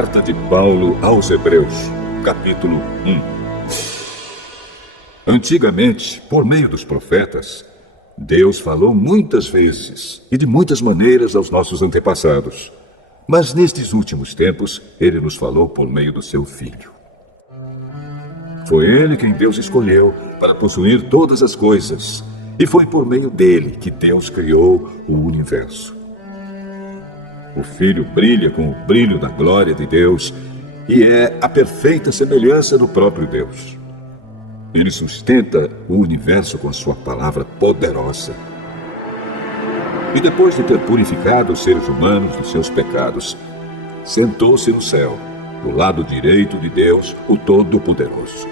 Carta de Paulo aos Hebreus, capítulo 1. Antigamente, por meio dos profetas, Deus falou muitas vezes e de muitas maneiras aos nossos antepassados. Mas nestes últimos tempos, Ele nos falou por meio do seu Filho. Foi Ele quem Deus escolheu para possuir todas as coisas, e foi por meio dele que Deus criou o universo. O Filho brilha com o brilho da glória de Deus e é a perfeita semelhança do próprio Deus. Ele sustenta o universo com a sua palavra poderosa. E depois de ter purificado os seres humanos dos seus pecados, sentou-se no céu, do lado direito de Deus, o Todo-Poderoso.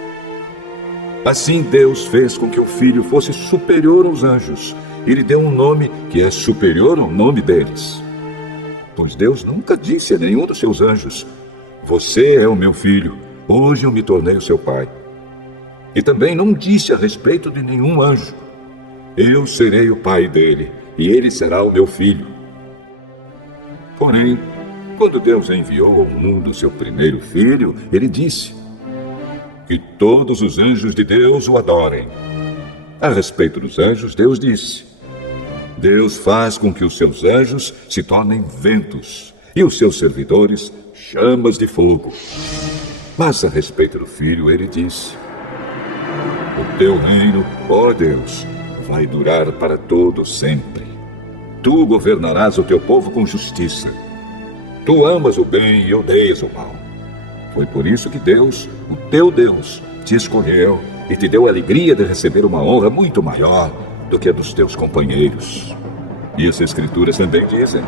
Assim Deus fez com que o Filho fosse superior aos anjos e lhe deu um nome que é superior ao nome deles. Pois Deus nunca disse a nenhum dos seus anjos: "Você é o meu filho, hoje eu me tornei o seu pai." E também não disse a respeito de nenhum anjo: "Eu serei o pai dele, e ele será o meu filho." Porém, quando Deus enviou ao mundo seu primeiro filho, ele disse: "Que todos os anjos de Deus o adorem." A respeito dos anjos, Deus disse: "Deus faz com que os seus anjos se tornem ventos e os seus servidores chamas de fogo." Mas a respeito do Filho, ele disse: "O teu reino, ó Deus, vai durar para todo sempre. Tu governarás o teu povo com justiça. Tu amas o bem e odeias o mal. Foi por isso que Deus, o teu Deus, te escolheu e te deu a alegria de receber uma honra muito maior do que a dos teus companheiros." E as Escrituras também dizem: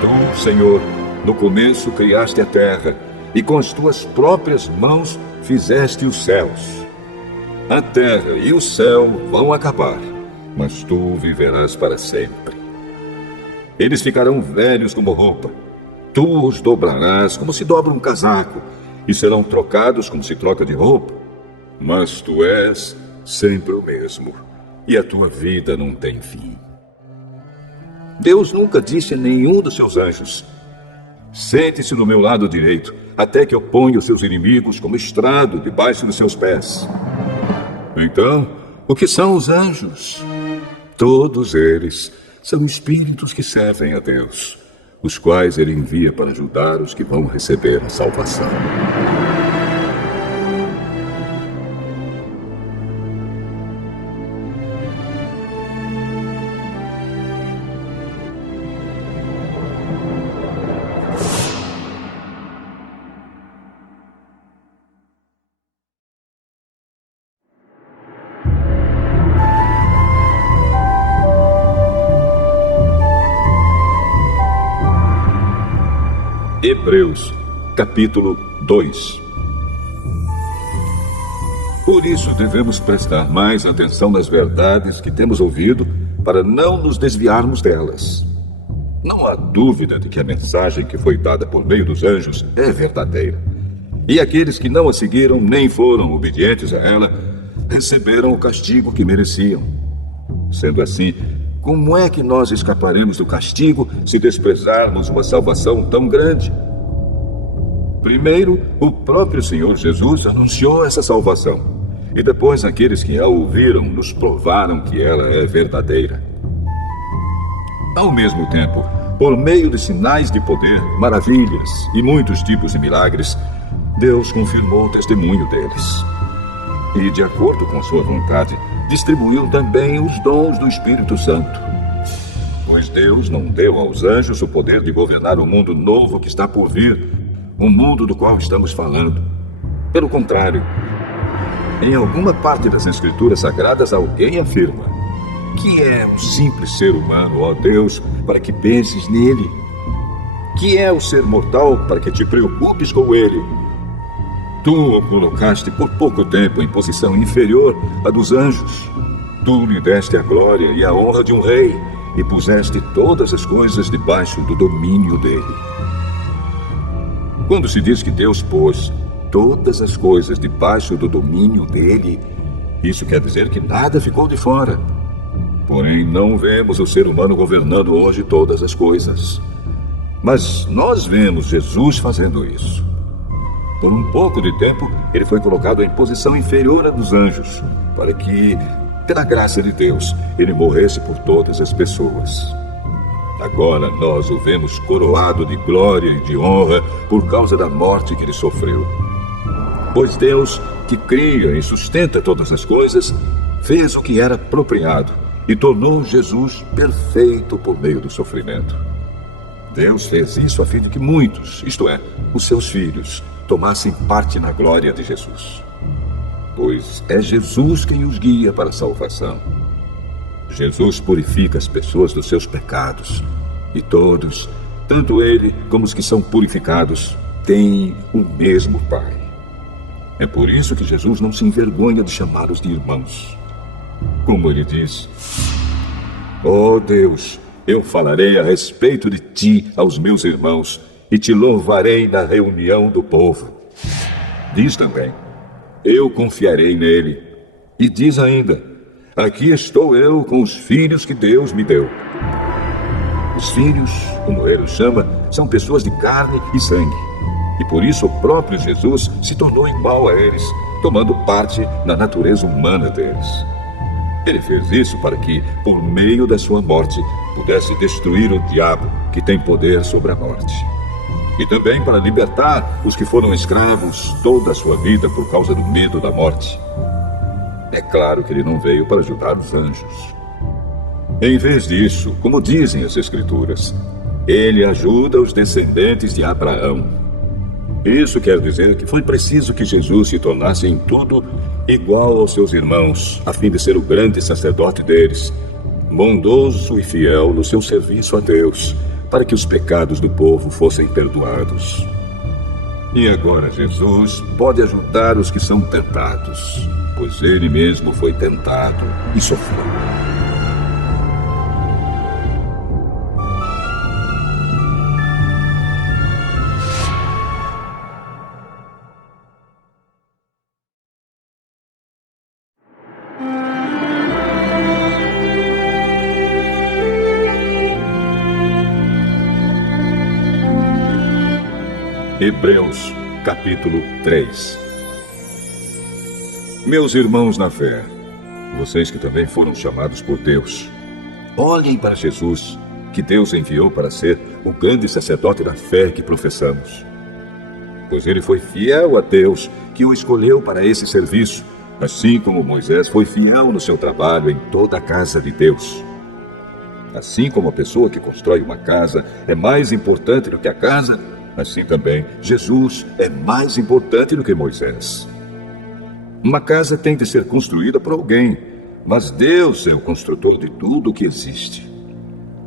"Tu, Senhor, no começo criaste a terra, e com as tuas próprias mãos fizeste os céus. A terra e o céu vão acabar, mas tu viverás para sempre. Eles ficarão velhos como roupa. Tu os dobrarás como se dobra um casaco, e serão trocados como se troca de roupa. Mas tu és sempre o mesmo, e a tua vida não tem fim." Deus nunca disse a nenhum dos seus anjos: "Sente-se no meu lado direito, até que eu ponha os seus inimigos como estrado debaixo dos seus pés." Então, o que são os anjos? Todos eles são espíritos que servem a Deus, os quais ele envia para ajudar os que vão receber a salvação. Hebreus, capítulo 2. Por isso devemos prestar mais atenção nas verdades que temos ouvido, para não nos desviarmos delas. Não há dúvida de que a mensagem que foi dada por meio dos anjos é verdadeira. E aqueles que não a seguiram nem foram obedientes a ela, receberam o castigo que mereciam. Sendo assim, como é que nós escaparemos do castigo se desprezarmos uma salvação tão grande? Primeiro, o próprio Senhor Jesus anunciou essa salvação. E depois aqueles que a ouviram nos provaram que ela é verdadeira. Ao mesmo tempo, por meio de sinais de poder, maravilhas e muitos tipos de milagres, Deus confirmou o testemunho deles. E, de acordo com sua vontade, distribuiu também os dons do Espírito Santo. Pois Deus não deu aos anjos o poder de governar o mundo novo que está por vir, o mundo do qual estamos falando. Pelo contrário, em alguma parte das Escrituras Sagradas alguém afirma: "Que é um simples ser humano, ó Deus, para que penses nele? Que é o ser mortal para que te preocupes com ele? Tu o colocaste por pouco tempo em posição inferior à dos anjos. Tu lhe deste a glória e a honra de um rei e puseste todas as coisas debaixo do domínio dele." Quando se diz que Deus pôs todas as coisas debaixo do domínio dele, isso quer dizer que nada ficou de fora. Porém, não vemos o ser humano governando hoje todas as coisas. Mas nós vemos Jesus fazendo isso. Por um pouco de tempo, ele foi colocado em posição inferior à dos anjos, para que, pela graça de Deus, ele morresse por todas as pessoas. Agora nós o vemos coroado de glória e de honra por causa da morte que ele sofreu. Pois Deus, que cria e sustenta todas as coisas, fez o que era apropriado e tornou Jesus perfeito por meio do sofrimento. Deus fez isso a fim de que muitos, isto é, os seus filhos, tomassem parte na glória de Jesus. Pois é Jesus quem os guia para a salvação. Jesus purifica as pessoas dos seus pecados. E todos, tanto ele como os que são purificados, têm o mesmo Pai. É por isso que Jesus não se envergonha de chamá-los de irmãos. Como ele diz: "Ó Deus, eu falarei a respeito de ti aos meus irmãos e te louvarei na reunião do povo." Diz também: "Eu confiarei nele." E diz ainda: "Aqui estou eu com os filhos que Deus me deu." Os filhos, como ele os chama, são pessoas de carne e sangue. E por isso o próprio Jesus se tornou igual a eles, tomando parte na natureza humana deles. Ele fez isso para que, por meio da sua morte, pudesse destruir o diabo, que tem poder sobre a morte. E também para libertar os que foram escravos toda a sua vida por causa do medo da morte. É claro que ele não veio para ajudar os anjos. Em vez disso, como dizem as Escrituras, ele ajuda os descendentes de Abraão. Isso quer dizer que foi preciso que Jesus se tornasse em tudo igual aos seus irmãos, a fim de ser o grande sacerdote deles, bondoso e fiel no seu serviço a Deus, para que os pecados do povo fossem perdoados. E agora Jesus pode ajudar os que são tentados, pois ele mesmo foi tentado e sofreu. Hebreus, capítulo 3. Meus irmãos na fé, vocês que também foram chamados por Deus, olhem para Jesus, que Deus enviou para ser o grande sacerdote da fé que professamos. Pois ele foi fiel a Deus, que o escolheu para esse serviço, assim como Moisés foi fiel no seu trabalho em toda a casa de Deus. Assim como a pessoa que constrói uma casa é mais importante do que a casa, assim também, Jesus é mais importante do que Moisés. Uma casa tem de ser construída por alguém, mas Deus é o construtor de tudo o que existe.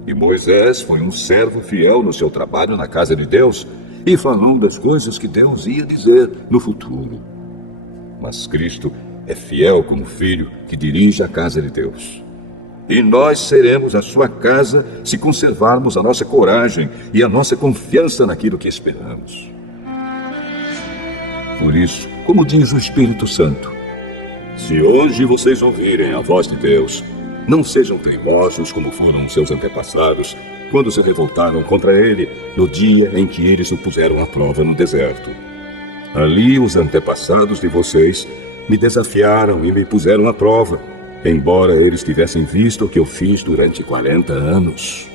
E Moisés foi um servo fiel no seu trabalho na casa de Deus e falou das coisas que Deus ia dizer no futuro. Mas Cristo é fiel como filho que dirige a casa de Deus. E nós seremos a sua casa se conservarmos a nossa coragem e a nossa confiança naquilo que esperamos. Por isso, como diz o Espírito Santo, se hoje vocês ouvirem a voz de Deus, não sejam teimosos como foram seus antepassados, quando se revoltaram contra ele no dia em que eles o puseram à prova no deserto. Ali os antepassados de vocês me desafiaram e me puseram à prova, embora eles tivessem visto o que eu fiz durante 40 anos.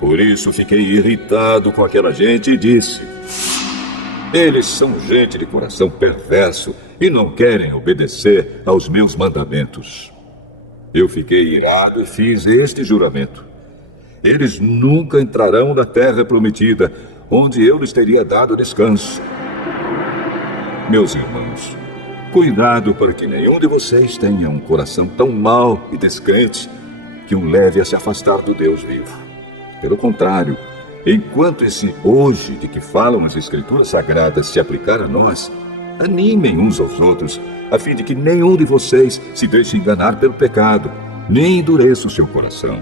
Por isso fiquei irritado com aquela gente e disse: eles são gente de coração perverso e não querem obedecer aos meus mandamentos. Eu fiquei irado e fiz este juramento: eles nunca entrarão na terra prometida, onde eu lhes teria dado descanso. Meus irmãos, cuidado para que nenhum de vocês tenha um coração tão mau e descrente que o leve a se afastar do Deus vivo. Pelo contrário, enquanto esse hoje de que falam as Escrituras Sagradas se aplicar a nós, animem uns aos outros, a fim de que nenhum de vocês se deixe enganar pelo pecado, nem endureça o seu coração.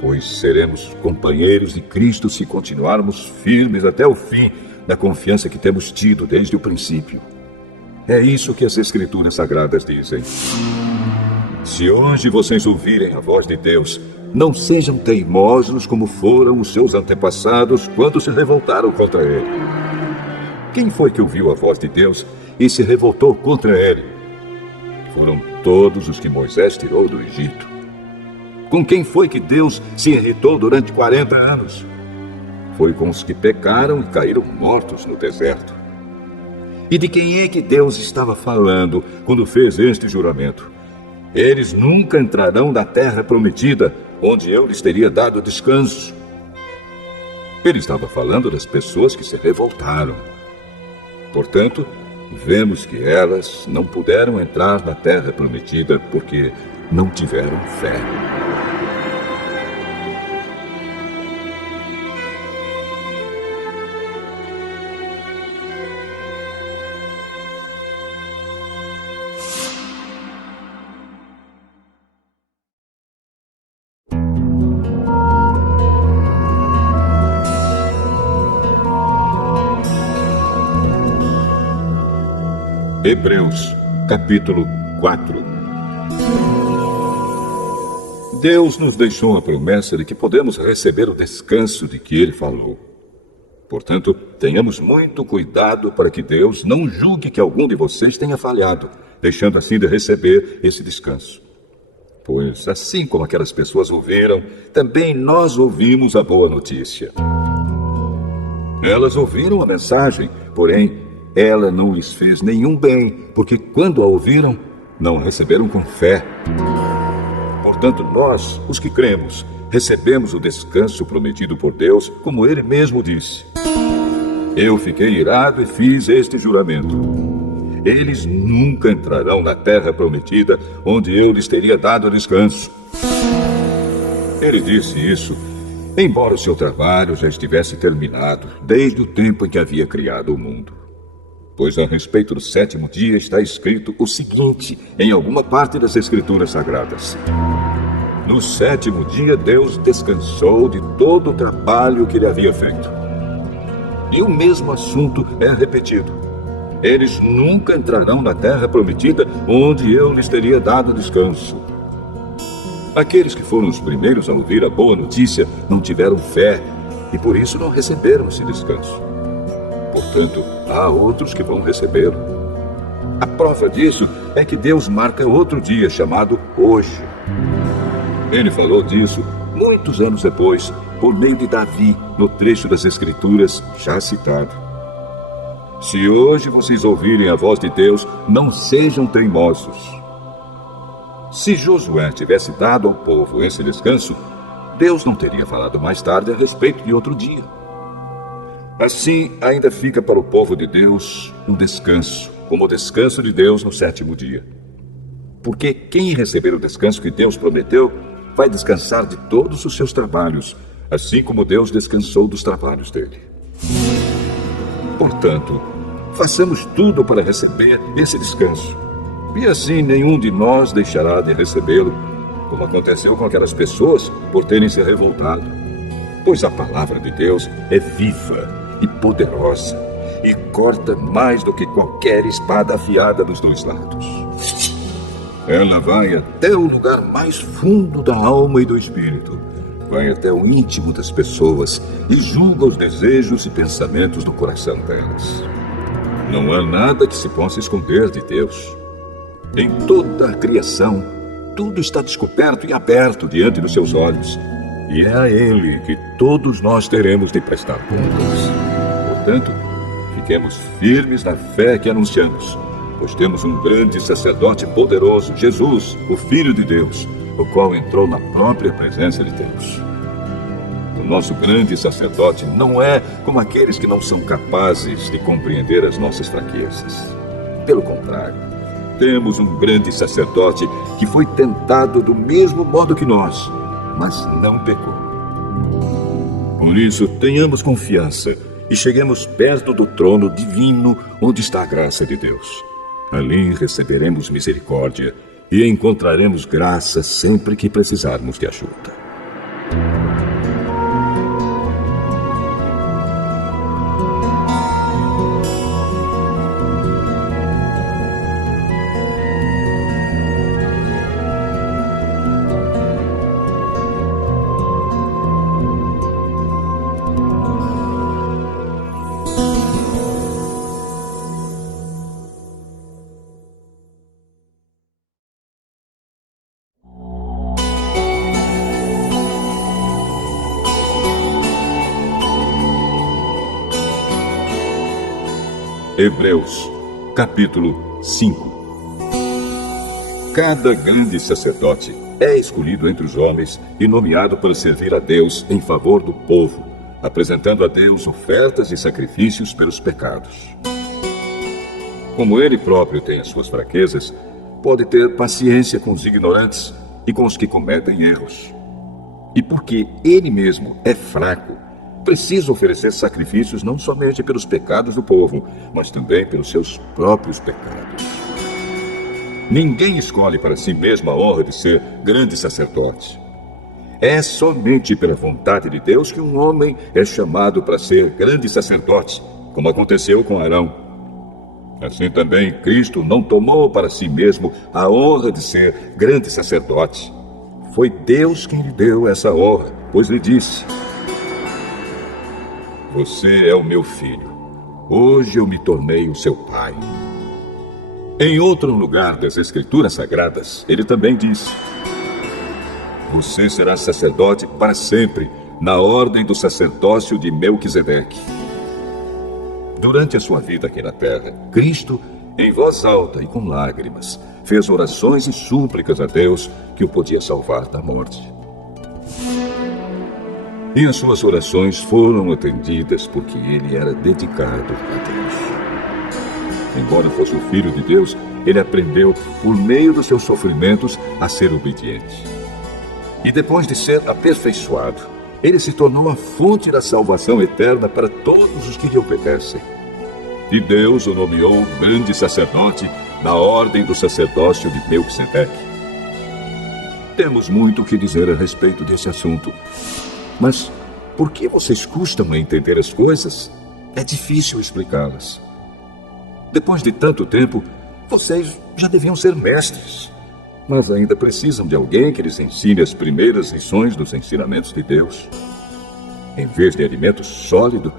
Pois seremos companheiros de Cristo se continuarmos firmes até o fim na confiança que temos tido desde o princípio. É isso que as Escrituras Sagradas dizem. Se hoje vocês ouvirem a voz de Deus, não sejam teimosos como foram os seus antepassados quando se revoltaram contra ele. Quem foi que ouviu a voz de Deus e se revoltou contra ele? Foram todos os que Moisés tirou do Egito. Com quem foi que Deus se irritou durante 40 anos? Foi com os que pecaram e caíram mortos no deserto. E de quem é que Deus estava falando quando fez este juramento? Eles nunca entrarão na terra prometida, onde eu lhes teria dado descanso. Ele estava falando das pessoas que se revoltaram. Portanto, vemos que elas não puderam entrar na terra prometida porque não tiveram fé. Hebreus, capítulo 4. Deus nos deixou a promessa de que podemos receber o descanso de que Ele falou. Portanto, tenhamos muito cuidado para que Deus não julgue que algum de vocês tenha falhado, deixando assim de receber esse descanso. Pois, assim como aquelas pessoas ouviram, também nós ouvimos a boa notícia. Elas ouviram a mensagem, porém, ela não lhes fez nenhum bem, porque quando a ouviram, não receberam com fé. Portanto, nós, os que cremos, recebemos o descanso prometido por Deus, como Ele mesmo disse. Eu fiquei irado e fiz este juramento. Eles nunca entrarão na terra prometida, onde eu lhes teria dado descanso. Ele disse isso, embora o seu trabalho já estivesse terminado, desde o tempo em que havia criado o mundo. Pois a respeito do sétimo dia está escrito o seguinte em alguma parte das Escrituras Sagradas. No sétimo dia Deus descansou de todo o trabalho que ele havia feito. E o mesmo assunto é repetido. Eles nunca entrarão na terra prometida onde eu lhes teria dado descanso. Aqueles que foram os primeiros a ouvir a boa notícia não tiveram fé e por isso não receberam esse descanso. Portanto, há outros que vão recebê-lo. A prova disso é que Deus marca outro dia chamado hoje. Ele falou disso muitos anos depois, por meio de Davi, no trecho das Escrituras já citado. Se hoje vocês ouvirem a voz de Deus, não sejam teimosos. Se Josué tivesse dado ao povo esse descanso, Deus não teria falado mais tarde a respeito de outro dia. Assim, ainda fica para o povo de Deus um descanso, como o descanso de Deus no sétimo dia. Porque quem receber o descanso que Deus prometeu, vai descansar de todos os seus trabalhos, assim como Deus descansou dos trabalhos dele. Portanto, façamos tudo para receber esse descanso. E assim nenhum de nós deixará de recebê-lo, como aconteceu com aquelas pessoas por terem se revoltado. Pois a palavra de Deus é viva e poderosa, e corta mais do que qualquer espada afiada dos dois lados. Ela vai até o lugar mais fundo da alma e do espírito, vai até o íntimo das pessoas e julga os desejos e pensamentos do coração delas. Não há nada que se possa esconder de Deus. Em toda a criação, tudo está descoberto e aberto diante dos seus olhos, e é a Ele que todos nós teremos de prestar contas. Portanto, fiquemos firmes na fé que anunciamos, pois temos um grande sacerdote poderoso, Jesus, o Filho de Deus, o qual entrou na própria presença de Deus. O nosso grande sacerdote não é como aqueles que não são capazes de compreender as nossas fraquezas. Pelo contrário, temos um grande sacerdote que foi tentado do mesmo modo que nós, mas não pecou. Por isso, tenhamos confiança e cheguemos perto do trono divino onde está a graça de Deus. Ali receberemos misericórdia e encontraremos graça sempre que precisarmos de ajuda. Hebreus, capítulo 5. Cada grande sacerdote é escolhido entre os homens e nomeado para servir a Deus em favor do povo, apresentando a Deus ofertas e sacrifícios pelos pecados. Como ele próprio tem as suas fraquezas, pode ter paciência com os ignorantes e com os que cometem erros. E porque ele mesmo é fraco, precisa oferecer sacrifícios não somente pelos pecados do povo, mas também pelos seus próprios pecados. Ninguém escolhe para si mesmo a honra de ser grande sacerdote. É somente pela vontade de Deus que um homem é chamado para ser grande sacerdote, como aconteceu com Arão. Assim também Cristo não tomou para si mesmo a honra de ser grande sacerdote. Foi Deus quem lhe deu essa honra, pois lhe disse: "Você é o meu filho. Hoje eu me tornei o seu pai." Em outro lugar das Escrituras Sagradas, ele também disse: "Você será sacerdote para sempre, na ordem do sacerdócio de Melquisedeque." Durante a sua vida aqui na terra, Cristo, em voz alta e com lágrimas, fez orações e súplicas a Deus que o podia salvar da morte. E as suas orações foram atendidas porque ele era dedicado a Deus. Embora fosse o Filho de Deus, ele aprendeu, por meio dos seus sofrimentos, a ser obediente. E depois de ser aperfeiçoado, ele se tornou a fonte da salvação eterna para todos os que lhe obedecem. E Deus o nomeou grande sacerdote na ordem do sacerdócio de Melquisedeque. Temos muito o que dizer a respeito desse assunto. Mas por que vocês custam a entender as coisas? É difícil explicá-las. Depois de tanto tempo, vocês já deviam ser mestres, mas ainda precisam de alguém que lhes ensine as primeiras lições dos ensinamentos de Deus. Em vez de alimento sólido,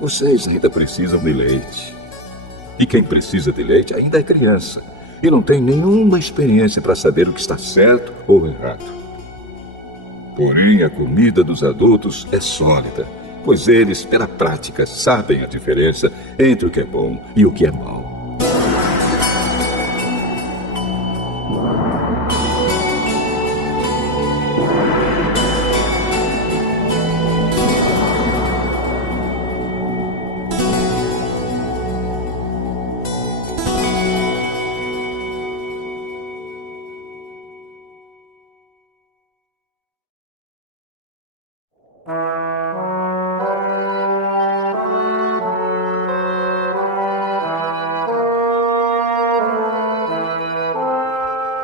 vocês ainda precisam de leite. E quem precisa de leite ainda é criança e não tem nenhuma experiência para saber o que está certo ou errado. Porém, a comida dos adultos é sólida, pois eles, pela prática, sabem a diferença entre o que é bom e o que é mau.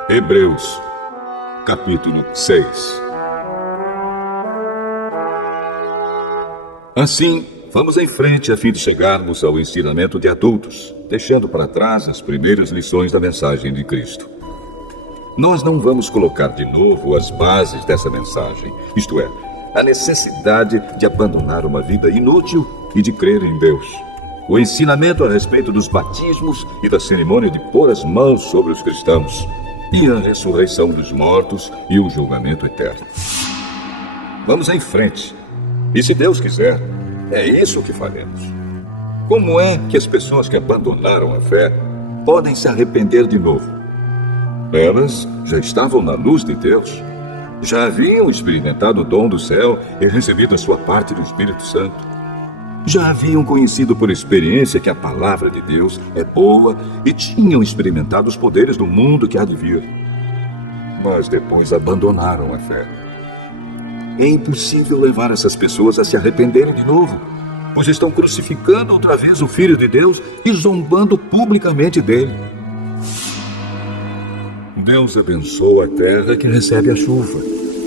Hebreus, capítulo 6. Assim, vamos em frente a fim de chegarmos ao ensinamento de adultos, deixando para trás as primeiras lições da mensagem de Cristo. Nós não vamos colocar de novo as bases dessa mensagem, isto é, a necessidade de abandonar uma vida inútil e de crer em Deus. O ensinamento a respeito dos batismos e da cerimônia de pôr as mãos sobre os cristãos, e a ressurreição dos mortos e o julgamento eterno. Vamos em frente. E se Deus quiser, é isso que faremos. Como é que as pessoas que abandonaram a fé podem se arrepender de novo? Elas já estavam na luz de Deus, já haviam experimentado o dom do céu e recebido a sua parte do Espírito Santo. Já haviam conhecido por experiência que a palavra de Deus é boa e tinham experimentado os poderes do mundo que há de vir. Mas depois abandonaram a fé. É impossível levar essas pessoas a se arrependerem de novo, pois estão crucificando outra vez o Filho de Deus e zombando publicamente dele. Deus abençoa a terra que recebe a chuva,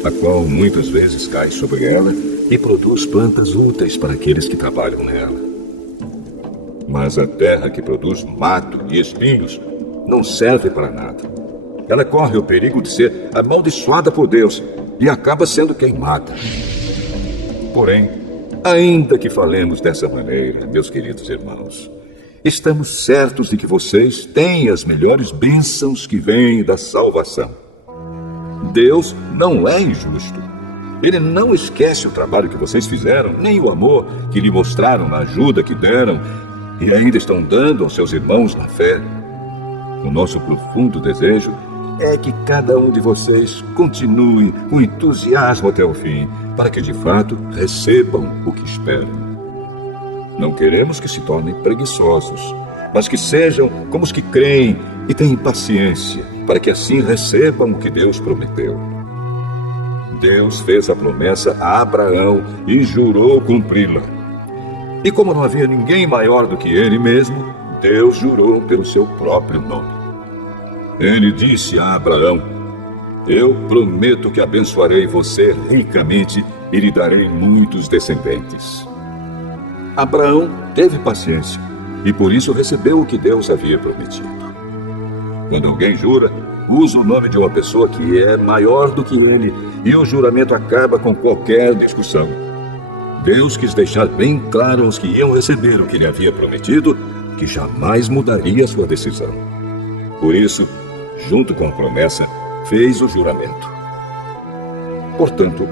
a qual muitas vezes cai sobre ela e produz plantas úteis para aqueles que trabalham nela. Mas a terra que produz mato e espinhos não serve para nada. Ela corre o perigo de ser amaldiçoada por Deus e acaba sendo queimada. Porém, ainda que falemos dessa maneira, meus queridos irmãos, estamos certos de que vocês têm as melhores bênçãos que vêm da salvação. Deus não é injusto. Ele não esquece o trabalho que vocês fizeram, nem o amor que lhe mostraram na ajuda que deram e ainda estão dando aos seus irmãos na fé. O nosso profundo desejo é que cada um de vocês continue com entusiasmo até o fim, para que de fato recebam o que esperam. Não queremos que se tornem preguiçosos, mas que sejam como os que creem e têm paciência, para que assim recebam o que Deus prometeu. Deus fez a promessa a Abraão e jurou cumpri-la. E como não havia ninguém maior do que ele mesmo, Deus jurou pelo seu próprio nome. Ele disse a Abraão: eu prometo que abençoarei você ricamente e lhe darei muitos descendentes. Abraão teve paciência e por isso recebeu o que Deus havia prometido. Quando alguém jura, usa o nome de uma pessoa que é maior do que ele e o juramento acaba com qualquer discussão. Deus quis deixar bem claro aos que iam receber o que lhe havia prometido que jamais mudaria sua decisão. Por isso, junto com a promessa, fez o juramento. Portanto,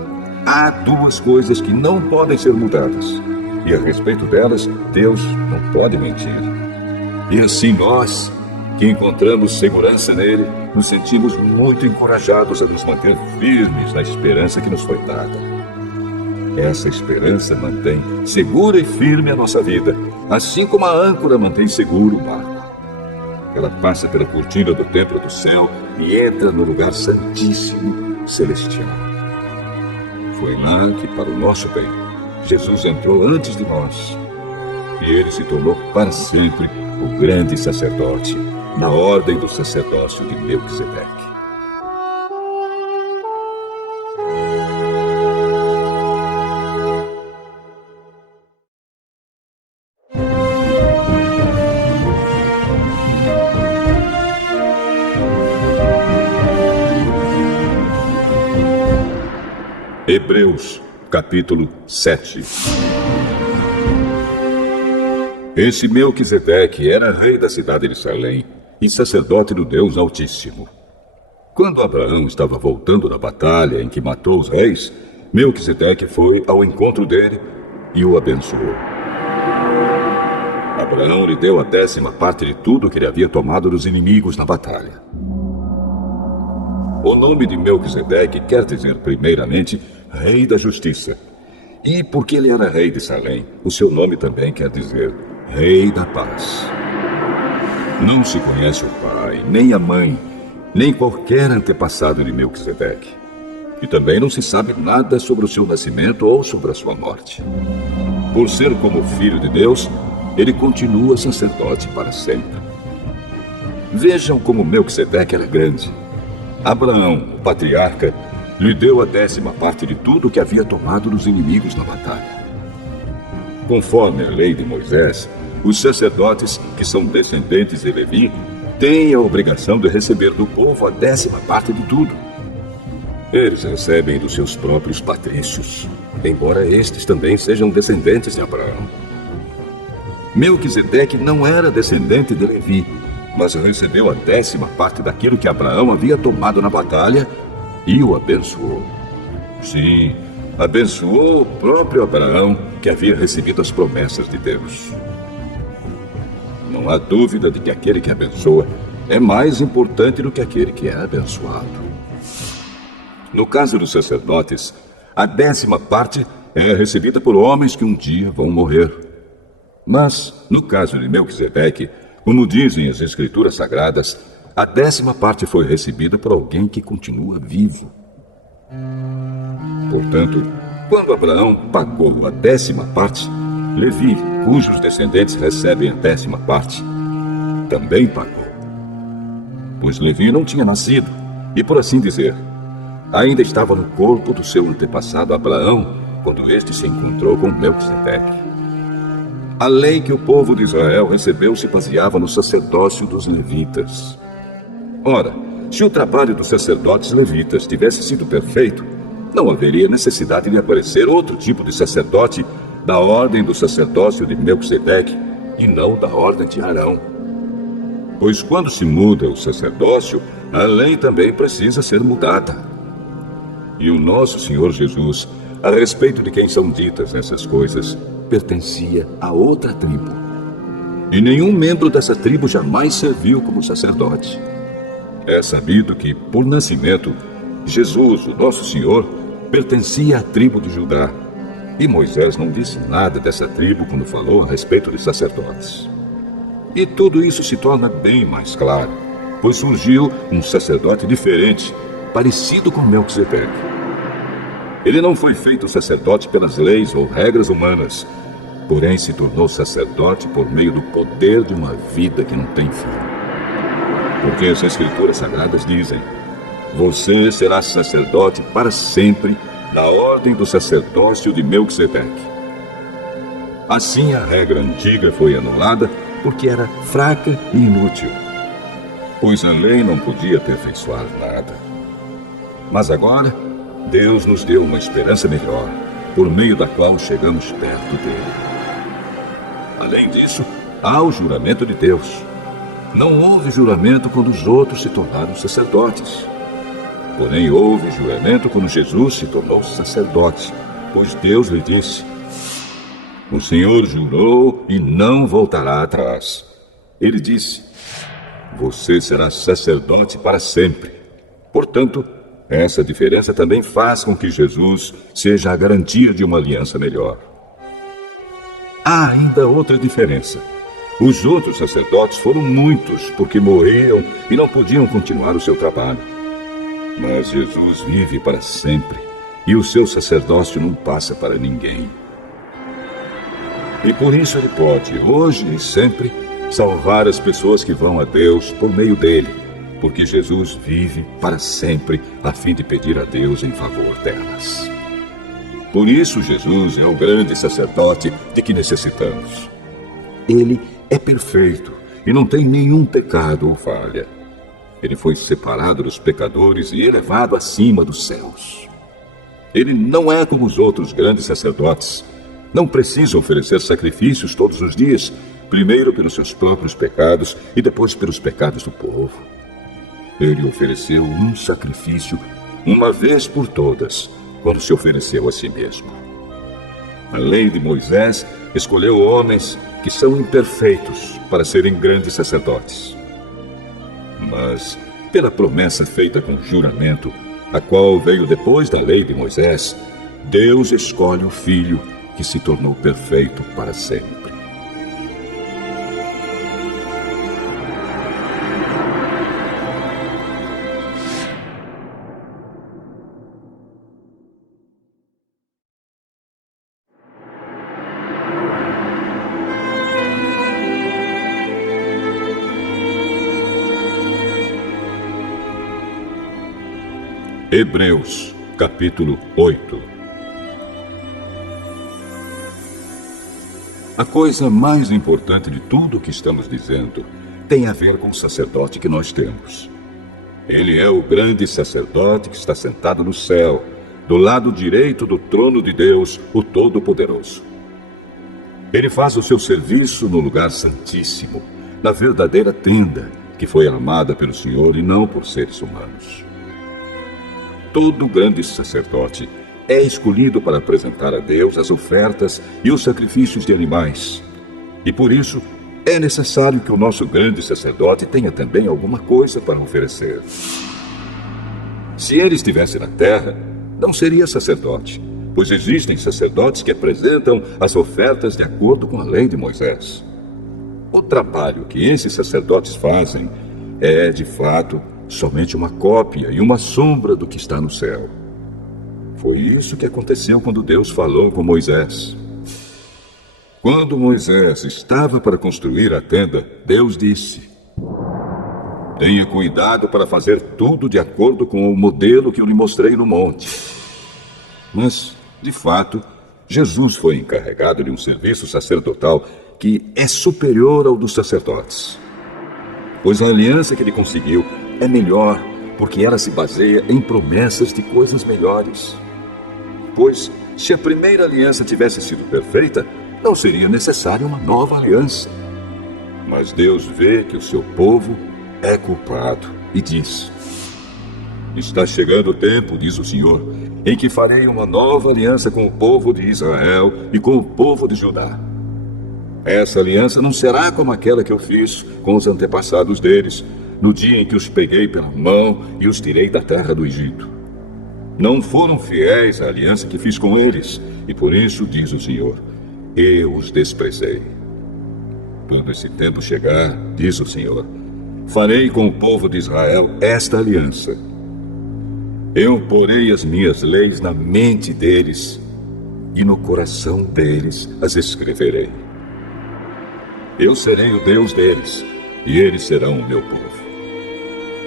há duas coisas que não podem ser mudadas, e a respeito delas, Deus não pode mentir. E assim nós, que encontramos segurança nele, nos sentimos muito encorajados a nos manter firmes na esperança que nos foi dada. Essa esperança mantém segura e firme a nossa vida, assim como a âncora mantém seguro o barco. Ela passa pela cortina do templo do céu e entra no lugar santíssimo celestial. Foi lá que, para o nosso bem, Jesus entrou antes de nós. E ele se tornou para sempre o grande sacerdote, na ordem do sacerdócio de Melquisedeque. Hebreus, capítulo 7. Esse Melquisedeque era rei da cidade de Salém e sacerdote do Deus Altíssimo. Quando Abraão estava voltando da batalha em que matou os reis, Melquisedeque foi ao encontro dele e o abençoou. Abraão lhe deu a 10ª parte de tudo que ele havia tomado dos inimigos na batalha. O nome de Melquisedeque quer dizer, primeiramente, Rei da Justiça. E porque ele era rei de Salém, o seu nome também quer dizer Rei da Paz. Não se conhece o pai, nem a mãe, nem qualquer antepassado de Melquisedeque. E também não se sabe nada sobre o seu nascimento ou sobre a sua morte. Por ser como filho de Deus, ele continua sacerdote para sempre. Vejam como Melquisedeque era grande. Abraão, o patriarca, lhe deu a 10ª parte de tudo que havia tomado dos inimigos na batalha. Conforme a lei de Moisés, os sacerdotes, que são descendentes de Levi, têm a obrigação de receber do povo a 10ª parte de tudo. Eles recebem dos seus próprios patrícios, embora estes também sejam descendentes de Abraão. Melquisedeque não era descendente de Levi, mas recebeu a 10ª parte daquilo que Abraão havia tomado na batalha e o abençoou. Sim, abençoou o próprio Abraão, que havia recebido as promessas de Deus. Não há dúvida de que aquele que abençoa é mais importante do que aquele que é abençoado. No caso dos sacerdotes, a 10ª parte é recebida por homens que um dia vão morrer. Mas, no caso de Melquisedeque, como dizem as Escrituras Sagradas, a 10ª parte foi recebida por alguém que continua vivo. Portanto, quando Abraão pagou a 10ª parte, Levi, cujos descendentes recebem a 10ª parte, também pagou. Pois Levi não tinha nascido e, por assim dizer, ainda estava no corpo do seu antepassado Abraão quando este se encontrou com Melquisedeque. A lei que o povo de Israel recebeu se baseava no sacerdócio dos levitas. Ora, se o trabalho dos sacerdotes levitas tivesse sido perfeito, não haveria necessidade de aparecer outro tipo de sacerdote da ordem do sacerdócio de Melquisedeque e não da ordem de Arão. Pois quando se muda o sacerdócio, a lei também precisa ser mudada. E o nosso Senhor Jesus, a respeito de quem são ditas essas coisas, pertencia a outra tribo. E nenhum membro dessa tribo jamais serviu como sacerdote. É sabido que, por nascimento, Jesus, o nosso Senhor, pertencia à tribo de Judá. E Moisés não disse nada dessa tribo quando falou a respeito de sacerdotes. E tudo isso se torna bem mais claro, pois surgiu um sacerdote diferente, parecido com Melquisedeque. Ele não foi feito sacerdote pelas leis ou regras humanas, porém se tornou sacerdote por meio do poder de uma vida que não tem fim. Porque as Escrituras Sagradas dizem: você será sacerdote para sempre, na ordem do sacerdócio de Melquisedeque. Assim a regra antiga foi anulada porque era fraca e inútil, pois a lei não podia aperfeiçoar nada. Mas agora, Deus nos deu uma esperança melhor, por meio da qual chegamos perto dele. Além disso, há o juramento de Deus. Não houve juramento quando os outros se tornaram sacerdotes. Porém, houve juramento quando Jesus se tornou sacerdote, pois Deus lhe disse: o Senhor jurou e não voltará atrás. Ele disse: você será sacerdote para sempre. Portanto, essa diferença também faz com que Jesus seja a garantia de uma aliança melhor. Há ainda outra diferença. Os outros sacerdotes foram muitos porque morriam e não podiam continuar o seu trabalho. Mas Jesus vive para sempre e o seu sacerdócio não passa para ninguém. E por isso ele pode, hoje e sempre, salvar as pessoas que vão a Deus por meio dele, porque Jesus vive para sempre a fim de pedir a Deus em favor delas. Por isso Jesus é o grande sacerdote de que necessitamos. Ele é perfeito e não tem nenhum pecado ou falha. Ele foi separado dos pecadores e elevado acima dos céus. Ele não é como os outros grandes sacerdotes. Não precisa oferecer sacrifícios todos os dias, primeiro pelos seus próprios pecados e depois pelos pecados do povo. Ele ofereceu um sacrifício uma vez por todas, quando se ofereceu a si mesmo. A lei de Moisés escolheu homens que são imperfeitos para serem grandes sacerdotes. Mas, pela promessa feita com juramento, a qual veio depois da lei de Moisés, Deus escolhe o Filho que se tornou perfeito para sempre. Hebreus, capítulo 8. A coisa mais importante de tudo o que estamos dizendo tem a ver com o sacerdote que nós temos. Ele é o grande sacerdote que está sentado no céu, do lado direito do trono de Deus, o Todo-Poderoso. Ele faz o seu serviço no lugar santíssimo, na verdadeira tenda, que foi armada pelo Senhor e não por seres humanos. Todo grande sacerdote é escolhido para apresentar a Deus as ofertas e os sacrifícios de animais. E por isso, é necessário que o nosso grande sacerdote tenha também alguma coisa para oferecer. Se ele estivesse na terra, não seria sacerdote, pois existem sacerdotes que apresentam as ofertas de acordo com a lei de Moisés. O trabalho que esses sacerdotes fazem é, de fato, somente uma cópia e uma sombra do que está no céu. Foi isso que aconteceu quando Deus falou com Moisés. Quando Moisés estava para construir a tenda, Deus disse: tenha cuidado para fazer tudo de acordo com o modelo que eu lhe mostrei no monte. Mas, de fato, Jesus foi encarregado de um serviço sacerdotal que é superior ao dos sacerdotes. Pois a aliança que ele conseguiu é melhor, porque ela se baseia em promessas de coisas melhores. Pois, se a primeira aliança tivesse sido perfeita, não seria necessária uma nova aliança. Mas Deus vê que o seu povo é culpado e diz: está chegando o tempo, diz o Senhor, em que farei uma nova aliança com o povo de Israel e com o povo de Judá. Essa aliança não será como aquela que eu fiz com os antepassados deles, no dia em que os peguei pela mão e os tirei da terra do Egito. Não foram fiéis à aliança que fiz com eles, e por isso, diz o Senhor, eu os desprezei. Quando esse tempo chegar, diz o Senhor, farei com o povo de Israel esta aliança. Eu porei as minhas leis na mente deles, e no coração deles as escreverei. Eu serei o Deus deles, e eles serão o meu povo.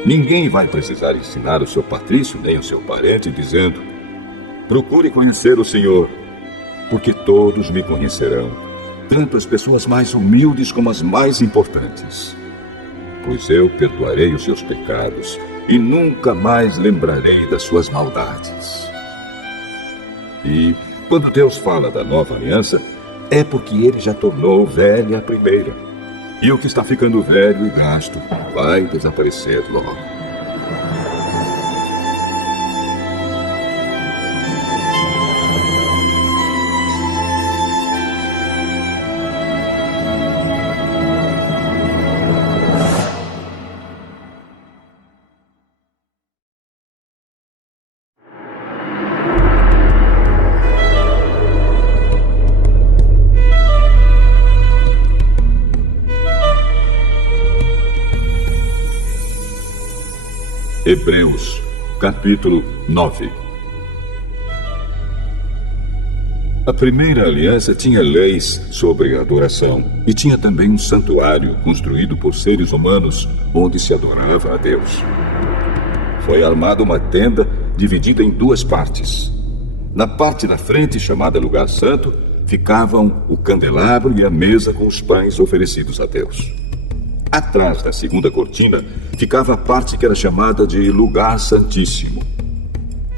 Ninguém vai precisar ensinar o seu patrício nem o seu parente, dizendo, procure conhecer o Senhor, porque todos me conhecerão, tanto as pessoas mais humildes como as mais importantes. Pois eu perdoarei os seus pecados e nunca mais lembrarei das suas maldades. E quando Deus fala da nova aliança, é porque ele já tornou velha a primeira. E o que está ficando velho e gasto vai desaparecer logo. Hebreus, capítulo 9. A primeira aliança tinha leis sobre adoração e tinha também um santuário construído por seres humanos onde se adorava a Deus. Foi armada uma tenda dividida em duas partes. Na parte da frente, chamada Lugar Santo, ficavam o candelabro e a mesa com os pães oferecidos a Deus. Atrás da segunda cortina ficava a parte que era chamada de Lugar Santíssimo.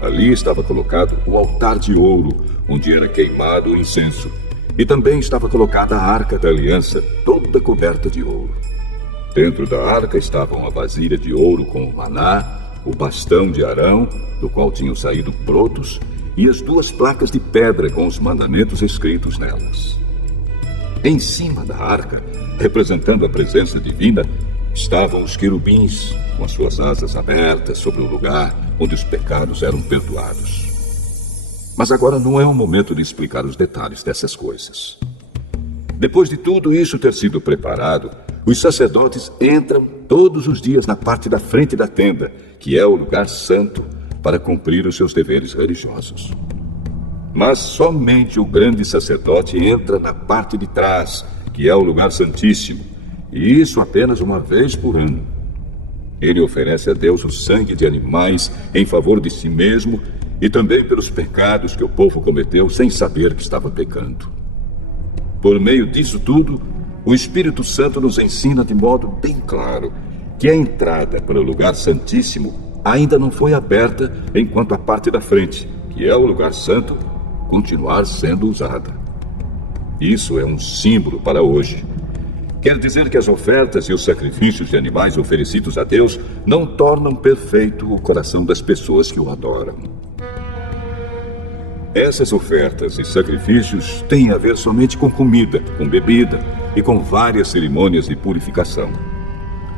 Ali estava colocado o altar de ouro, onde era queimado o incenso. E também estava colocada a arca da aliança, toda coberta de ouro. Dentro da arca estavam a vasilha de ouro com o maná, o bastão de Arão, do qual tinham saído brotos, e as duas placas de pedra com os mandamentos escritos nelas. Em cima da arca, representando a presença divina, estavam os querubins, com as suas asas abertas sobre o lugar onde os pecados eram perdoados. Mas agora não é o momento de explicar os detalhes dessas coisas. Depois de tudo isso ter sido preparado, os sacerdotes entram todos os dias na parte da frente da tenda, que é o lugar santo, para cumprir os seus deveres religiosos. Mas somente o grande sacerdote entra na parte de trás, que é o lugar santíssimo, e isso apenas uma vez por ano. Ele oferece a Deus o sangue de animais em favor de si mesmo e também pelos pecados que o povo cometeu sem saber que estava pecando. Por meio disso tudo, o Espírito Santo nos ensina de modo bem claro que a entrada para o lugar santíssimo ainda não foi aberta enquanto a parte da frente, que é o lugar santo, continuar sendo usada. Isso é um símbolo para hoje. Quer dizer que as ofertas e os sacrifícios de animais oferecidos a Deus não tornam perfeito o coração das pessoas que o adoram. Essas ofertas e sacrifícios têm a ver somente com comida, com bebida e com várias cerimônias de purificação.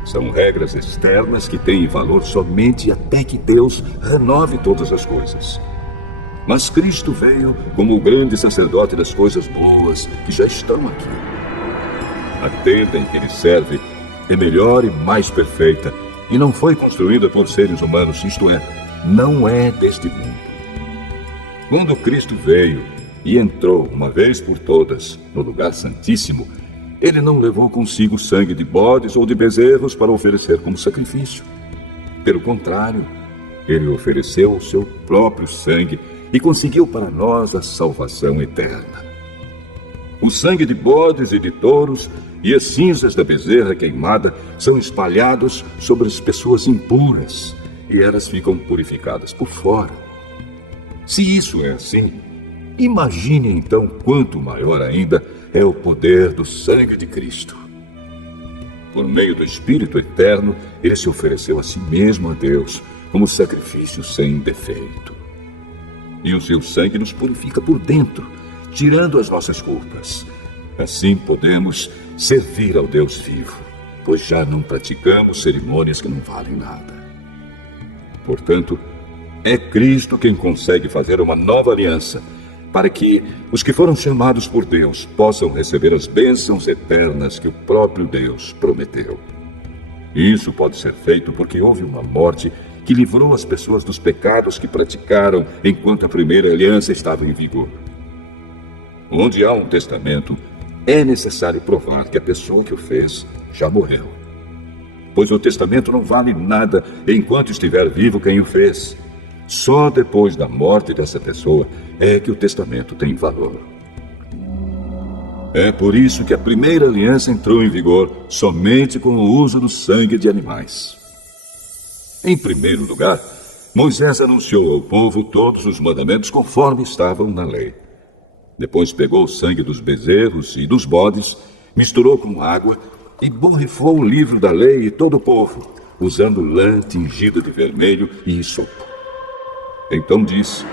São regras externas que têm valor somente até que Deus renove todas as coisas. Mas Cristo veio como o grande sacerdote das coisas boas que já estão aqui. A tenda em que ele serve é melhor e mais perfeita e não foi construída por seres humanos, isto é, não é deste mundo. Quando Cristo veio e entrou uma vez por todas no lugar santíssimo, ele não levou consigo sangue de bodes ou de bezerros para oferecer como sacrifício. Pelo contrário, ele ofereceu o seu próprio sangue e conseguiu para nós a salvação eterna. O sangue de bodes e de touros e as cinzas da bezerra queimada são espalhados sobre as pessoas impuras e elas ficam purificadas por fora. Se isso é assim, imagine então quanto maior ainda é o poder do sangue de Cristo. Por meio do Espírito Eterno, ele se ofereceu a si mesmo a Deus como sacrifício sem defeito. E o seu sangue nos purifica por dentro, tirando as nossas culpas. Assim podemos servir ao Deus vivo, pois já não praticamos cerimônias que não valem nada. Portanto, é Cristo quem consegue fazer uma nova aliança, para que os que foram chamados por Deus possam receber as bênçãos eternas que o próprio Deus prometeu. Isso pode ser feito porque houve uma morte que livrou as pessoas dos pecados que praticaram enquanto a primeira aliança estava em vigor. Onde há um testamento, é necessário provar que a pessoa que o fez já morreu. Pois o testamento não vale nada enquanto estiver vivo quem o fez. Só depois da morte dessa pessoa é que o testamento tem valor. É por isso que a primeira aliança entrou em vigor somente com o uso do sangue de animais. Em primeiro lugar, Moisés anunciou ao povo todos os mandamentos conforme estavam na lei. Depois pegou o sangue dos bezerros e dos bodes, misturou com água e borrifou o livro da lei e todo o povo, usando lã tingida de vermelho e isopo. Então disse: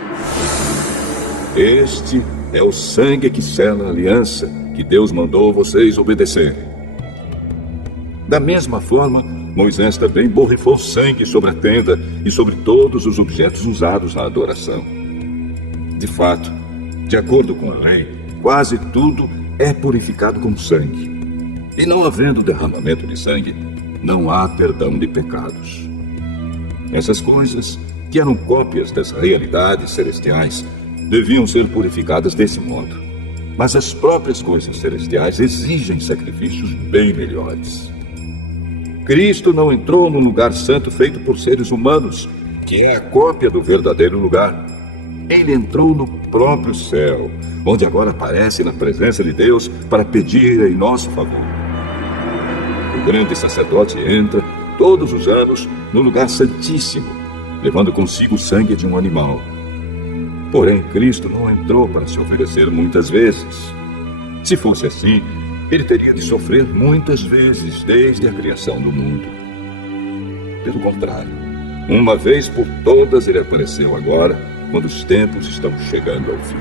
Este é o sangue que sela a aliança que Deus mandou vocês obedecerem. Da mesma forma, Moisés também borrifou sangue sobre a tenda e sobre todos os objetos usados na adoração. De fato, de acordo com a lei, quase tudo é purificado com sangue. E não havendo derramamento de sangue, não há perdão de pecados. Essas coisas, que eram cópias das realidades celestiais, deviam ser purificadas desse modo. Mas as próprias coisas celestiais exigem sacrifícios bem melhores. Cristo não entrou no lugar santo feito por seres humanos, que é a cópia do verdadeiro lugar. Ele entrou no próprio céu, onde agora aparece na presença de Deus para pedir em nosso favor. O grande sacerdote entra, todos os anos, no lugar santíssimo, levando consigo o sangue de um animal. Porém, Cristo não entrou para se oferecer muitas vezes. Se fosse assim, ele teria de sofrer muitas vezes desde a criação do mundo. Pelo contrário, uma vez por todas ele apareceu agora, quando os tempos estão chegando ao fim,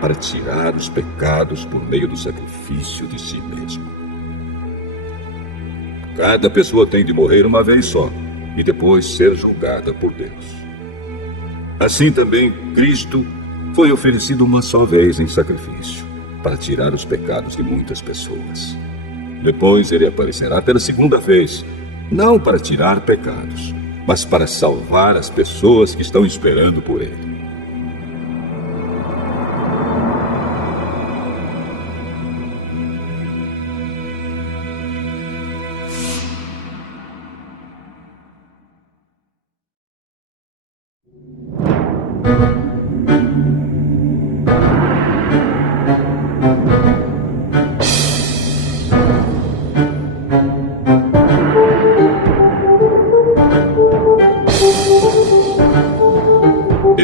para tirar os pecados por meio do sacrifício de si mesmo. Cada pessoa tem de morrer uma vez só e depois ser julgada por Deus. Assim também, Cristo foi oferecido uma só vez em sacrifício, para tirar os pecados de muitas pessoas. Depois ele aparecerá pela segunda vez, não para tirar pecados, mas para salvar as pessoas que estão esperando por ele.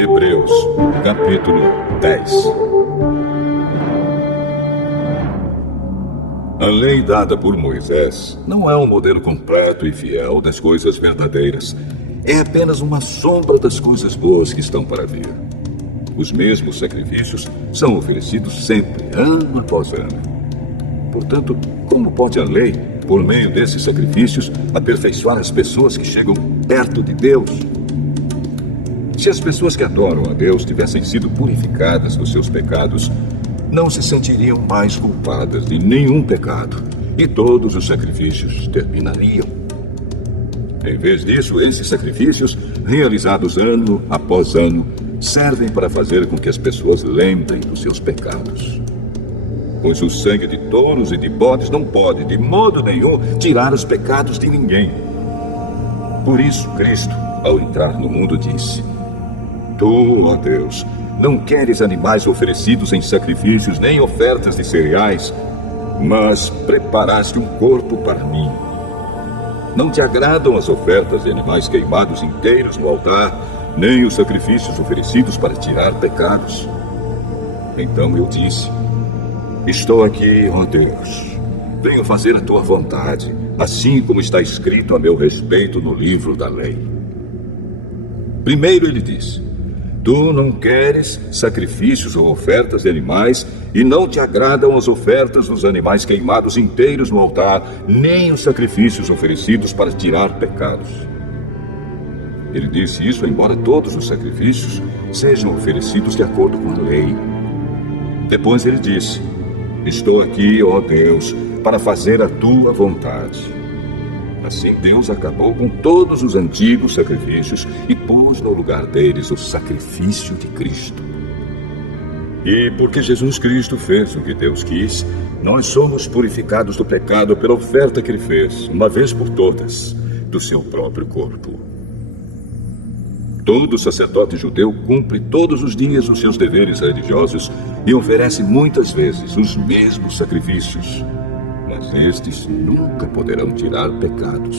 Hebreus, capítulo 10. A lei dada por Moisés não é um modelo completo e fiel das coisas verdadeiras. É apenas uma sombra das coisas boas que estão para vir. Os mesmos sacrifícios são oferecidos sempre, ano após ano. Portanto, como pode a lei, por meio desses sacrifícios, aperfeiçoar as pessoas que chegam perto de Deus? Se as pessoas que adoram a Deus tivessem sido purificadas dos seus pecados, não se sentiriam mais culpadas de nenhum pecado, e todos os sacrifícios terminariam. Em vez disso, esses sacrifícios, realizados ano após ano, servem para fazer com que as pessoas lembrem dos seus pecados. Pois o sangue de touros e de bodes não pode, de modo nenhum, tirar os pecados de ninguém. Por isso, Cristo, ao entrar no mundo, disse: Tu, ó Deus, não queres animais oferecidos em sacrifícios, nem ofertas de cereais, mas preparaste um corpo para mim. Não te agradam as ofertas de animais queimados inteiros no altar, nem os sacrifícios oferecidos para tirar pecados. Então eu disse: Estou aqui, ó Deus. Venho fazer a tua vontade, assim como está escrito a meu respeito no livro da lei. Primeiro ele disse: Tu não queres sacrifícios ou ofertas de animais, e não te agradam as ofertas dos animais queimados inteiros no altar, nem os sacrifícios oferecidos para tirar pecados. Ele disse isso embora todos os sacrifícios sejam oferecidos de acordo com a lei. Depois ele disse: estou aqui, ó Deus, para fazer a tua vontade. Assim Deus acabou com todos os antigos sacrifícios e pôs no lugar deles o sacrifício de Cristo. E porque Jesus Cristo fez o que Deus quis, nós somos purificados do pecado pela oferta que ele fez, uma vez por todas, do seu próprio corpo. Todo sacerdote judeu cumpre todos os dias os seus deveres religiosos e oferece muitas vezes os mesmos sacrifícios, mas estes nunca poderão tirar pecados.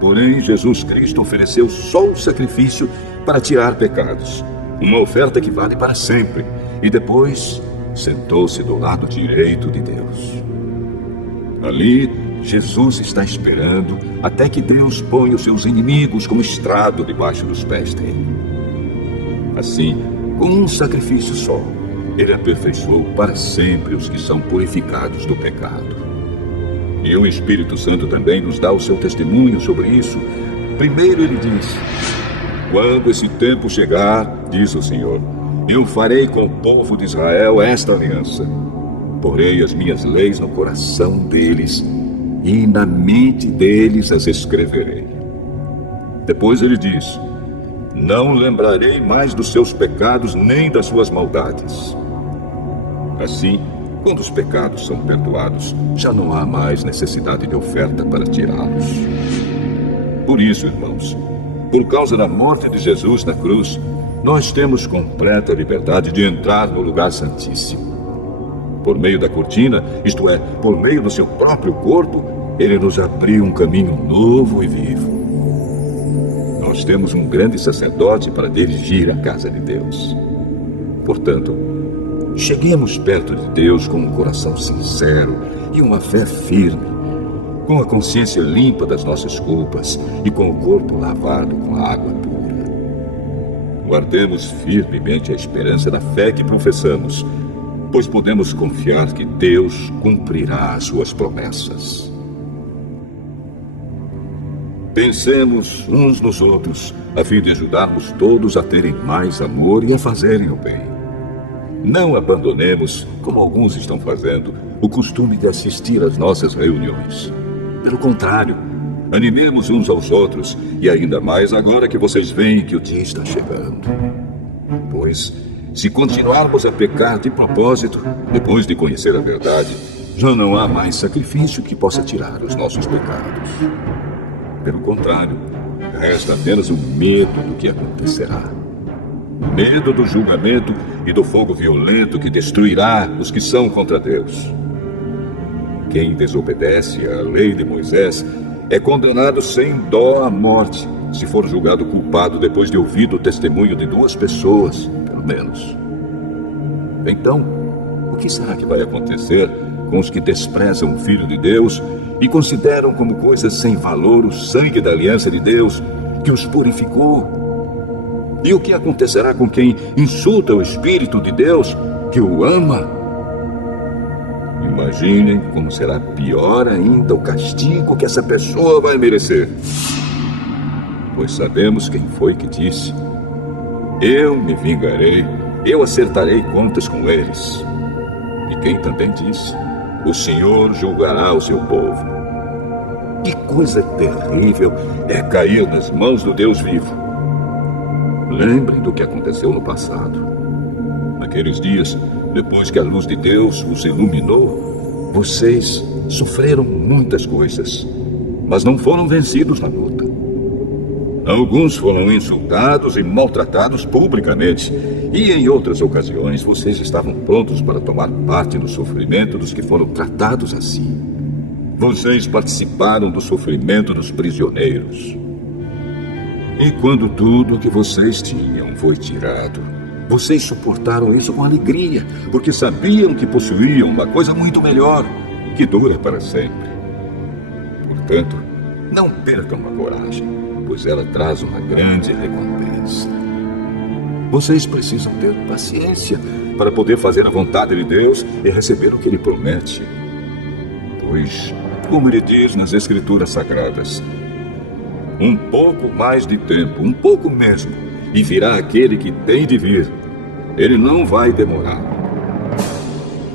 Porém, Jesus Cristo ofereceu só um sacrifício para tirar pecados, uma oferta que vale para sempre, e depois sentou-se do lado direito de Deus. Ali, Jesus está esperando até que Deus ponha os seus inimigos como estrado debaixo dos pés dele. Assim, com um sacrifício só, ele aperfeiçoou para sempre os que são purificados do pecado. E o Espírito Santo também nos dá o seu testemunho sobre isso. Primeiro ele diz: quando esse tempo chegar, diz o Senhor, eu farei com o povo de Israel esta aliança. Porei as minhas leis no coração deles e na mente deles as escreverei. Depois ele diz: não lembrarei mais dos seus pecados nem das suas maldades. Assim, quando os pecados são perdoados, já não há mais necessidade de oferta para tirá-los. Por isso, irmãos, por causa da morte de Jesus na cruz, nós temos completa liberdade de entrar no lugar santíssimo. Por meio da cortina, isto é, por meio do seu próprio corpo, ele nos abriu um caminho novo e vivo. Nós temos um grande sacerdote para dirigir a casa de Deus. Portanto, cheguemos perto de Deus com um coração sincero e uma fé firme, com a consciência limpa das nossas culpas e com o corpo lavado com a água pura. Guardemos firmemente a esperança da fé que professamos, pois podemos confiar que Deus cumprirá as suas promessas. Pensemos uns nos outros, a fim de ajudarmos todos a terem mais amor e a fazerem o bem. Não abandonemos, como alguns estão fazendo, o costume de assistir às nossas reuniões. Pelo contrário, animemos uns aos outros, e ainda mais agora que vocês veem que o dia está chegando. Pois, se continuarmos a pecar de propósito, depois de conhecer a verdade, já não há mais sacrifício que possa tirar os nossos pecados. Pelo contrário, resta apenas o medo do que acontecerá. Medo do julgamento e do fogo violento que destruirá os que são contra Deus. Quem desobedece à lei de Moisés é condenado sem dó à morte, se for julgado culpado depois de ouvido o testemunho de 2 pessoas, pelo menos. Então, o que será que vai acontecer com os que desprezam o Filho de Deus e consideram como coisas sem valor o sangue da aliança de Deus que os purificou? E o que acontecerá com quem insulta o Espírito de Deus que o ama? Imaginem como será pior ainda o castigo que essa pessoa vai merecer. Pois sabemos quem foi que disse: eu me vingarei, eu acertarei contas com eles. E quem também disse: o Senhor julgará o seu povo. Que coisa terrível é cair nas mãos do Deus vivo. Lembrem do que aconteceu no passado. Naqueles dias, depois que a luz de Deus os iluminou, vocês sofreram muitas coisas, mas não foram vencidos na luta. Alguns foram insultados e maltratados publicamente, e em outras ocasiões vocês estavam prontos para tomar parte no sofrimento dos que foram tratados assim. Vocês participaram do sofrimento dos prisioneiros. E quando tudo que vocês tinham foi tirado, vocês suportaram isso com alegria, porque sabiam que possuíam uma coisa muito melhor, que dura para sempre. Portanto, não percam a coragem, pois ela traz uma grande recompensa. Vocês precisam ter paciência para poder fazer a vontade de Deus e receber o que Ele promete. Pois, como Ele diz nas Escrituras Sagradas, um pouco mais de tempo, um pouco mesmo, e virá aquele que tem de vir. Ele não vai demorar.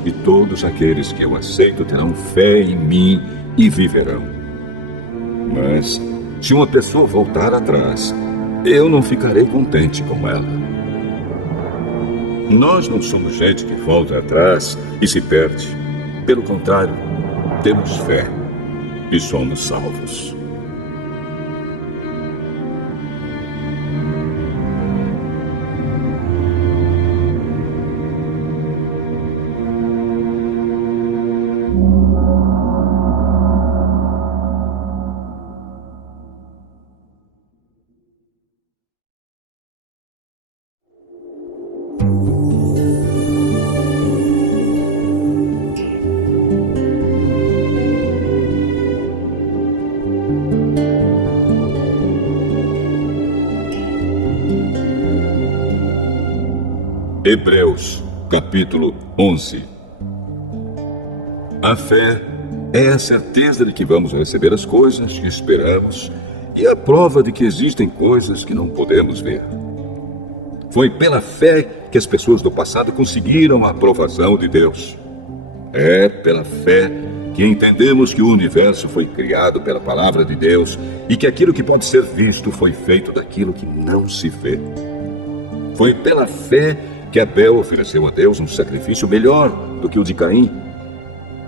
E todos aqueles que eu aceito terão fé em mim e viverão. Mas, se uma pessoa voltar atrás, eu não ficarei contente com ela. Nós não somos gente que volta atrás e se perde. Pelo contrário, temos fé e somos salvos. Hebreus, capítulo 11. A fé é a certeza de que vamos receber as coisas que esperamos e a prova de que existem coisas que não podemos ver. Foi pela fé que as pessoas do passado conseguiram a aprovação de Deus. É pela fé que entendemos que o universo foi criado pela palavra de Deus e que aquilo que pode ser visto foi feito daquilo que não se vê. Foi pela fé que Abel ofereceu a Deus um sacrifício melhor do que o de Caim.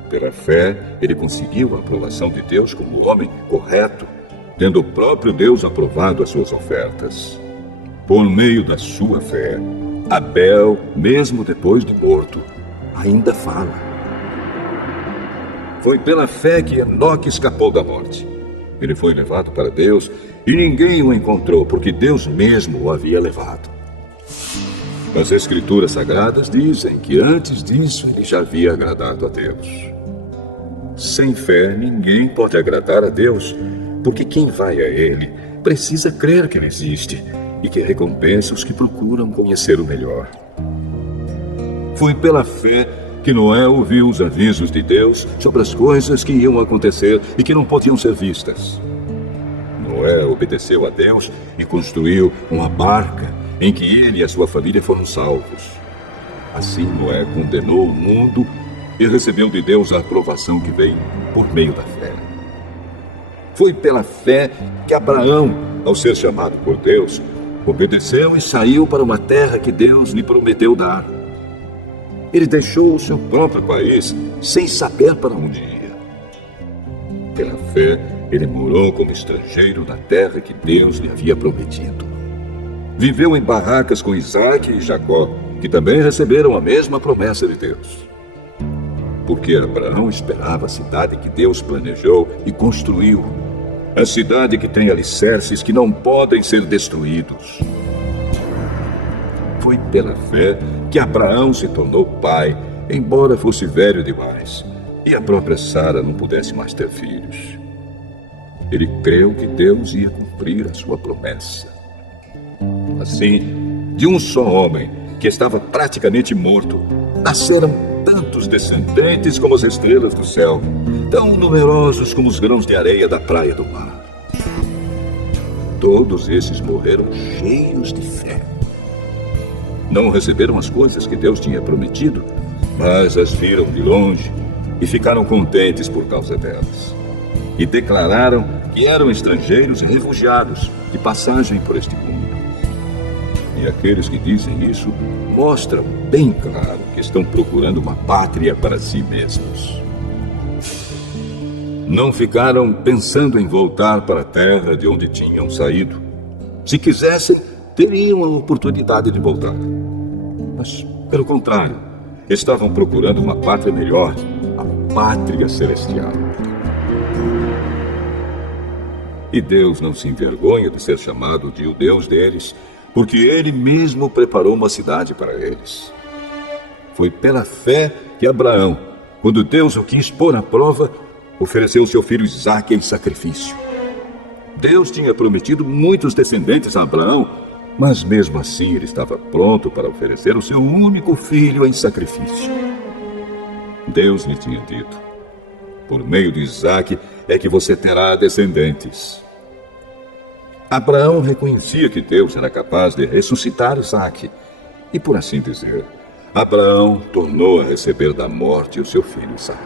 Pela fé, ele conseguiu a aprovação de Deus como homem correto, tendo o próprio Deus aprovado as suas ofertas. Por meio da sua fé, Abel, mesmo depois de morto, ainda fala. Foi pela fé que Enoque escapou da morte. Ele foi levado para Deus e ninguém o encontrou, porque Deus mesmo o havia levado. As Escrituras Sagradas dizem que antes disso ele já havia agradado a Deus. Sem fé, ninguém pode agradar a Deus, porque quem vai a Ele precisa crer que Ele existe e que recompensa os que procuram conhecer o melhor. Foi pela fé que Noé ouviu os avisos de Deus sobre as coisas que iam acontecer e que não podiam ser vistas. Noé obedeceu a Deus e construiu uma barca em que ele e a sua família foram salvos. Assim Noé condenou o mundo e recebeu de Deus a aprovação que veio por meio da fé. Foi pela fé que Abraão, ao ser chamado por Deus, obedeceu e saiu para uma terra que Deus lhe prometeu dar. Ele deixou o seu próprio país sem saber para onde ia. Pela fé, ele morou como estrangeiro na terra que Deus lhe havia prometido. Viveu em barracas com Isaque e Jacó, que também receberam a mesma promessa de Deus. Porque Abraão esperava a cidade que Deus planejou e construiu, a cidade que tem alicerces que não podem ser destruídos. Foi pela fé que Abraão se tornou pai, embora fosse velho demais, e a própria Sara não pudesse mais ter filhos. Ele creu que Deus ia cumprir a sua promessa. Assim, de um só homem, que estava praticamente morto, nasceram tantos descendentes como as estrelas do céu, tão numerosos como os grãos de areia da praia do mar. Todos esses morreram cheios de fé. Não receberam as coisas que Deus tinha prometido, mas as viram de longe e ficaram contentes por causa delas. E declararam que eram estrangeiros e refugiados de passagem por este mundo. E aqueles que dizem isso mostram bem claro que estão procurando uma pátria para si mesmos. Não ficaram pensando em voltar para a terra de onde tinham saído. Se quisessem, teriam a oportunidade de voltar. Mas, pelo contrário, estavam procurando uma pátria melhor, a pátria celestial. E Deus não se envergonha de ser chamado de o Deus deles, porque Ele mesmo preparou uma cidade para eles. Foi pela fé que Abraão, quando Deus o quis pôr à prova, ofereceu seu filho Isaque em sacrifício. Deus tinha prometido muitos descendentes a Abraão, Mas mesmo assim ele estava pronto para oferecer o seu único filho em sacrifício. Deus lhe tinha dito: por meio de Isaque é que você terá descendentes. Abraão reconhecia que Deus era capaz de ressuscitar Isaque. E por assim dizer, Abraão tornou a receber da morte o seu filho Isaque.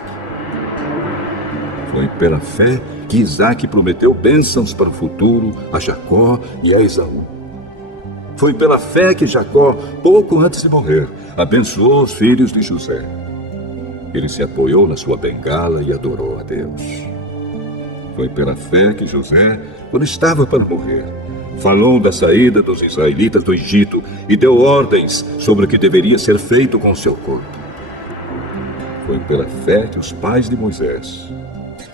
Foi pela fé que Isaque prometeu bênçãos para o futuro a Jacó e a Esaú. Foi pela fé que Jacó, pouco antes de morrer, abençoou os filhos de José. Ele se apoiou na sua bengala e adorou a Deus. Foi pela fé que José, quando estava para morrer, falou da saída dos israelitas do Egito e deu ordens sobre o que deveria ser feito com seu corpo. Foi pela fé que os pais de Moisés,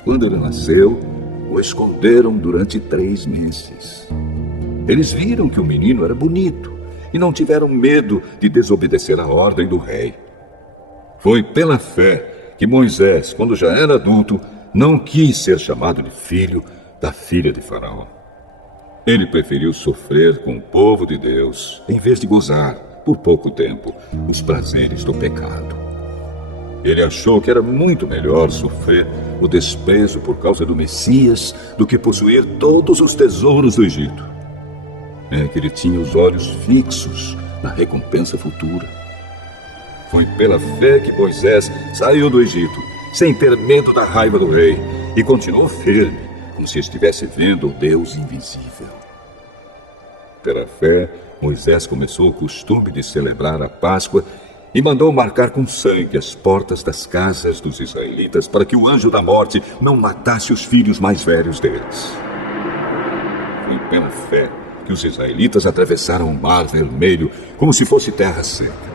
quando ele nasceu, o esconderam durante 3 meses. Eles viram que o menino era bonito e não tiveram medo de desobedecer a ordem do rei. Foi pela fé que Moisés, quando já era adulto, não quis ser chamado de filho da filha de Faraó. Ele preferiu sofrer com o povo de Deus, em vez de gozar, por pouco tempo, os prazeres do pecado. Ele achou que era muito melhor sofrer o desprezo por causa do Messias do que possuir todos os tesouros do Egito. É que ele tinha os olhos fixos na recompensa futura. Foi pela fé que Moisés saiu do Egito, sem ter medo da raiva do rei, e continuou firme, como se estivesse vendo o Deus invisível. Pela fé, Moisés começou o costume de celebrar a Páscoa e mandou marcar com sangue as portas das casas dos israelitas para que o anjo da morte não matasse os filhos mais velhos deles. Foi pela fé que os israelitas atravessaram o Mar Vermelho como se fosse terra seca.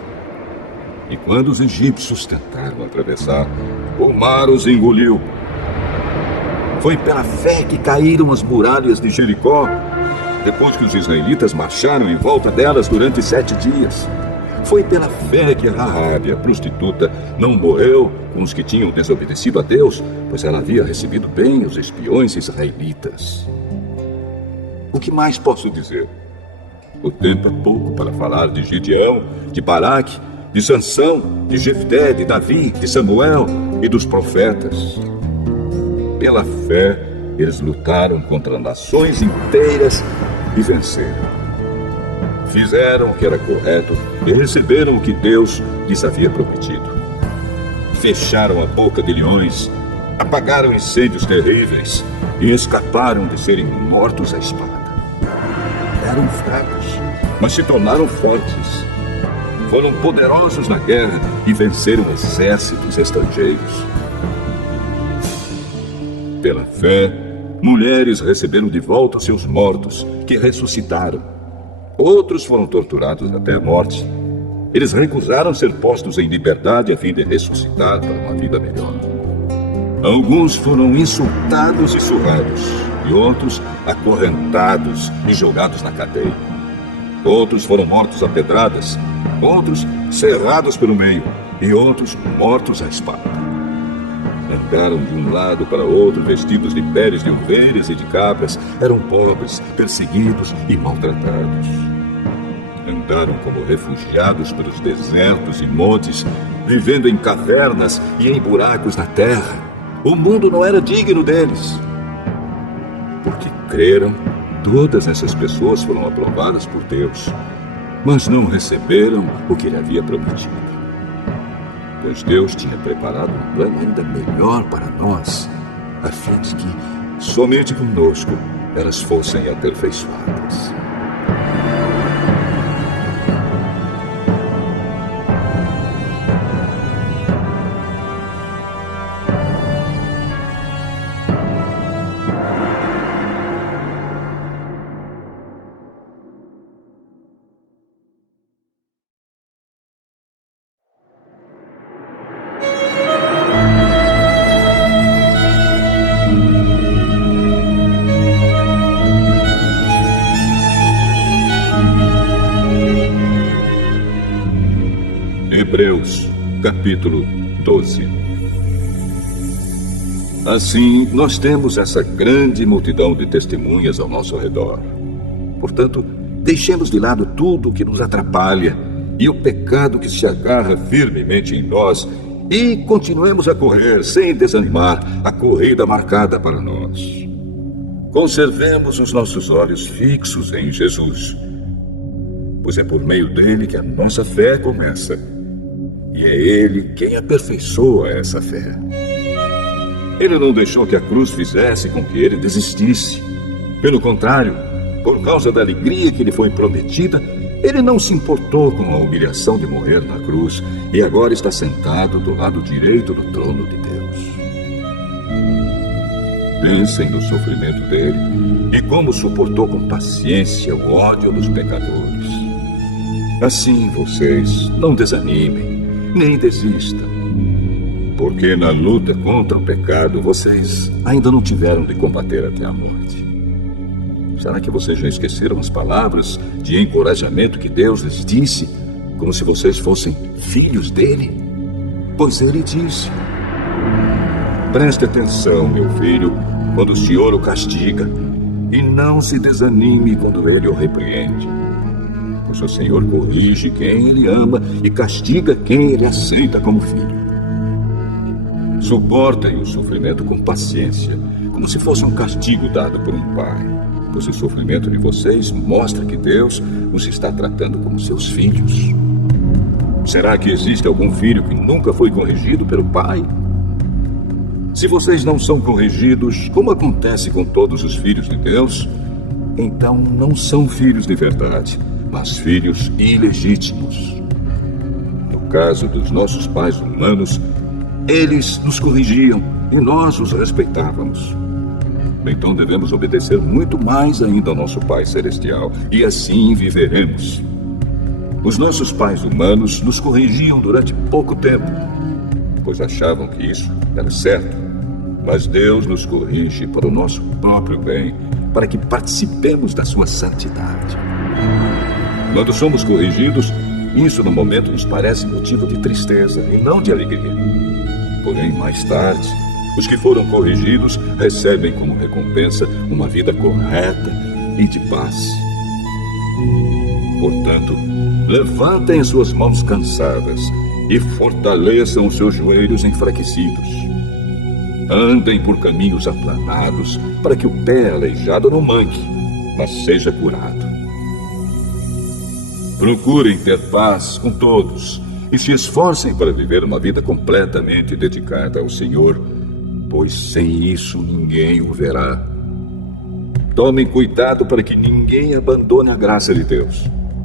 E quando os egípcios tentaram atravessar, o mar os engoliu. Foi pela fé que caíram as muralhas de Jericó, depois que os israelitas marcharam em volta delas durante 7 dias. Foi pela fé que Raabe, a prostituta, não morreu com os que tinham desobedecido a Deus, pois ela havia recebido bem os espiões israelitas. O que mais posso dizer? O tempo é pouco para falar de Gideão, de Baraque, de Sansão, de Jefté, de Davi, de Samuel e dos profetas. Pela fé, eles lutaram contra nações inteiras e venceram. Fizeram o que era correto e receberam o que Deus lhes havia prometido. Fecharam a boca de leões, apagaram incêndios terríveis e escaparam de serem mortos à espada. Eram fracos, mas se tornaram fortes. Foram poderosos na guerra e venceram exércitos estrangeiros. Pela fé, mulheres receberam de volta seus mortos, que ressuscitaram. Outros foram torturados até a morte. Eles recusaram ser postos em liberdade a fim de ressuscitar para uma vida melhor. Alguns foram insultados e surrados, e outros acorrentados e jogados na cadeia. Outros foram mortos a pedradas, outros serrados pelo meio, e outros mortos à espada. Andaram de um lado para outro vestidos de peles de ovelhas e de cabras. Eram pobres, perseguidos e maltratados. Andaram como refugiados pelos desertos e montes, vivendo em cavernas e em buracos na terra. O mundo não era digno deles. Porque creram, todas essas pessoas foram aprovadas por Deus, mas não receberam o que ele havia prometido. Pois Deus tinha preparado um plano ainda melhor para nós, a fim de que somente conosco elas fossem aperfeiçoadas. Hebreus, capítulo 12. Assim, nós temos essa grande multidão de testemunhas ao nosso redor. Portanto, Deixemos de lado tudo o que nos atrapalha e o pecado que se agarra firmemente em nós e continuemos a correr sem desanimar a corrida marcada para nós. Conservemos os nossos olhos fixos em Jesus, pois é por meio dele que a nossa fé começa, e é ele quem aperfeiçoa essa fé. Ele não deixou que a cruz fizesse com que ele desistisse. Pelo contrário, por causa da alegria que lhe foi prometida, ele não se importou com a humilhação de morrer na cruz e agora está sentado do lado direito do trono de Deus. Pensem no sofrimento dele e como suportou com paciência o ódio dos pecadores. Assim vocês não desanimem, nem desistam, porque na luta contra o pecado vocês ainda não tiveram de combater até a morte. Será que vocês já esqueceram as palavras de encorajamento que Deus lhes disse, como se vocês fossem filhos dele? Pois ele disse: preste atenção, meu filho, quando o Senhor o castiga, e não se desanime quando ele o repreende. Pois o Senhor corrige quem ele ama e castiga quem ele aceita como filho. Suportem o sofrimento com paciência, como se fosse um castigo dado por um pai. Pois o sofrimento de vocês mostra que Deus os está tratando como seus filhos. Será que existe algum filho que nunca foi corrigido pelo pai? Se vocês não são corrigidos, como acontece com todos os filhos de Deus, então não são filhos de verdade, mas filhos ilegítimos. No caso dos nossos pais humanos, eles nos corrigiam e nós os respeitávamos. Então devemos obedecer muito mais ainda ao nosso Pai Celestial, e assim viveremos. Os nossos pais humanos nos corrigiam durante pouco tempo, pois achavam que isso era certo. Mas Deus nos corrige para o nosso próprio bem, para que participemos da sua santidade. Quando somos corrigidos, isso no momento nos parece motivo de tristeza e não de alegria. Porém, mais tarde, os que foram corrigidos recebem como recompensa uma vida correta e de paz. Portanto, levantem as suas mãos cansadas e fortaleçam os seus joelhos enfraquecidos. Andem por caminhos aplanados para que o pé aleijado não manque, mas seja curado. Procurem ter paz com todos e se esforcem para viver uma vida completamente dedicada ao Senhor, pois sem isso ninguém o verá. Tomem cuidado para que ninguém abandone a graça de Deus.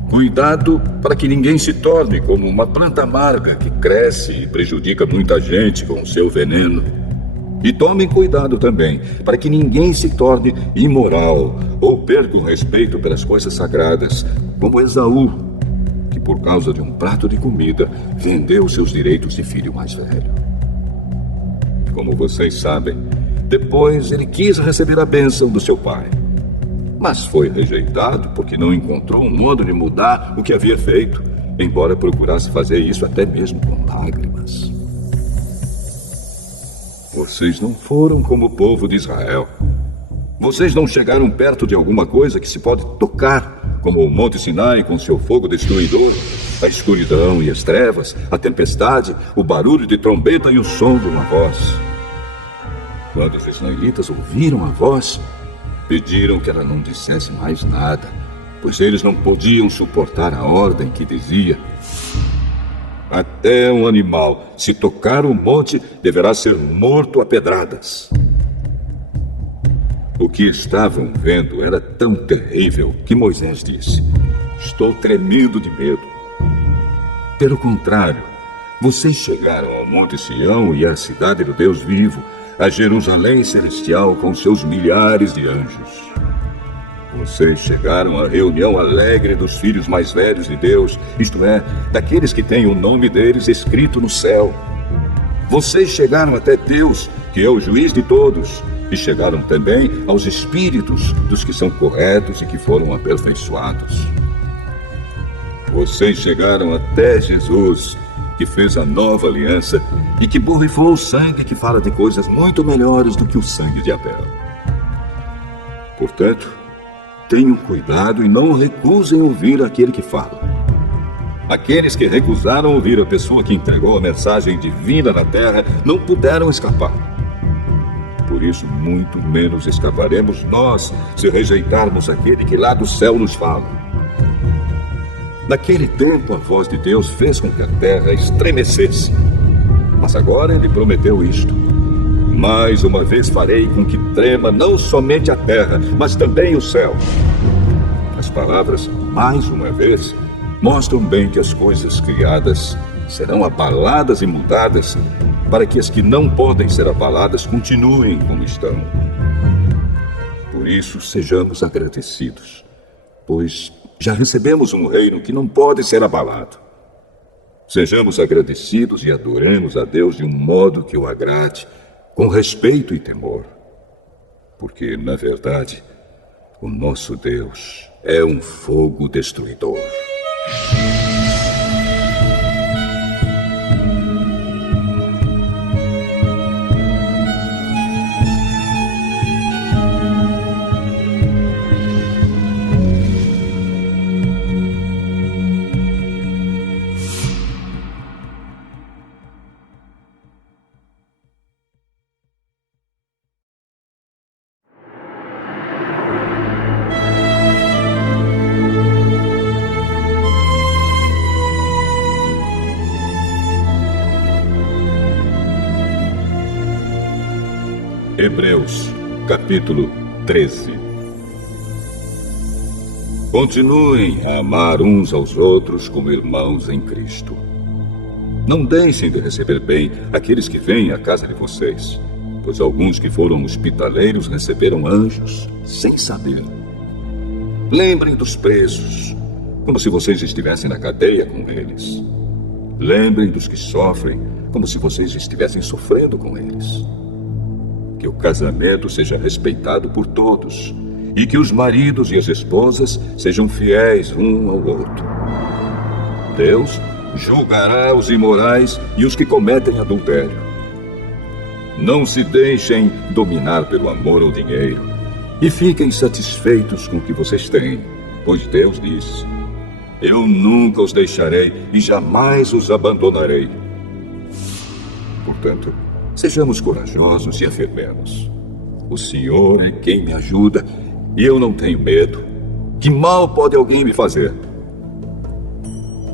Cuidado para que ninguém se torne como uma planta amarga que cresce e prejudica muita gente com o seu veneno. E tomem cuidado também para que ninguém se torne imoral ou perca o respeito pelas coisas sagradas, como Esaú, que por causa de um prato de comida vendeu seus direitos de filho mais velho. Como vocês sabem, depois ele quis receber a bênção do seu pai. Mas foi rejeitado porque não encontrou um modo de mudar o que havia feito, embora procurasse fazer isso até mesmo com lágrimas. Vocês não foram como o povo de Israel. Vocês não chegaram perto de alguma coisa que se pode tocar, como o Monte Sinai com seu fogo destruidor, a escuridão e as trevas, a tempestade, o barulho de trombeta e o som de uma voz. Quando os israelitas ouviram a voz, pediram que ela não dissesse mais nada, pois eles não podiam suportar a ordem que dizia: até um animal, se tocar o monte, deverá ser morto a pedradas. O que estavam vendo era tão terrível que Moisés disse: estou tremendo de medo. Pelo contrário, vocês chegaram ao Monte Sião e à cidade do Deus vivo, a Jerusalém celestial com seus milhares de anjos. Vocês chegaram à reunião alegre dos filhos mais velhos de Deus, isto é, daqueles que têm o nome deles escrito no céu. Vocês chegaram até Deus, que é o juiz de todos, e chegaram também aos espíritos dos que são corretos e que foram aperfeiçoados. Vocês chegaram até Jesus, que fez a nova aliança e que borrifou o sangue que fala de coisas muito melhores do que o sangue de Abel. Portanto, tenham cuidado e não recusem ouvir aquele que fala. Aqueles que recusaram ouvir a pessoa que entregou a mensagem divina na terra não puderam escapar. Por isso, muito menos escaparemos nós se rejeitarmos aquele que lá do céu nos fala. Naquele tempo, a voz de Deus fez com que a terra estremecesse. Mas agora ele prometeu isto: mais uma vez farei com que trema não somente a terra, mas também o céu. As palavras "mais uma vez" mostram bem que as coisas criadas serão abaladas e mudadas, para que as que não podem ser abaladas continuem como estão. Por isso, sejamos agradecidos, pois já recebemos um reino que não pode ser abalado. Sejamos agradecidos e adoremos a Deus de um modo que o agrade, com respeito e temor. Porque, na verdade, o nosso Deus é um fogo destruidor. Hebreus, capítulo 13. Continuem a amar uns aos outros como irmãos em Cristo. Não deixem de receber bem aqueles que vêm à casa de vocês, pois alguns que foram hospitaleiros receberam anjos sem saber. Lembrem dos presos, como se vocês estivessem na cadeia com eles. Lembrem dos que sofrem, como se vocês estivessem sofrendo com eles. Que o casamento seja respeitado por todos e que os maridos e as esposas sejam fiéis um ao outro. Deus julgará os imorais e os que cometem adultério. Não se deixem dominar pelo amor ao dinheiro e fiquem satisfeitos com o que vocês têm, pois Deus disse: eu nunca os deixarei e jamais os abandonarei. Portanto, sejamos corajosos e afirmemos: o Senhor é quem me ajuda e eu não tenho medo. Que mal pode alguém me fazer?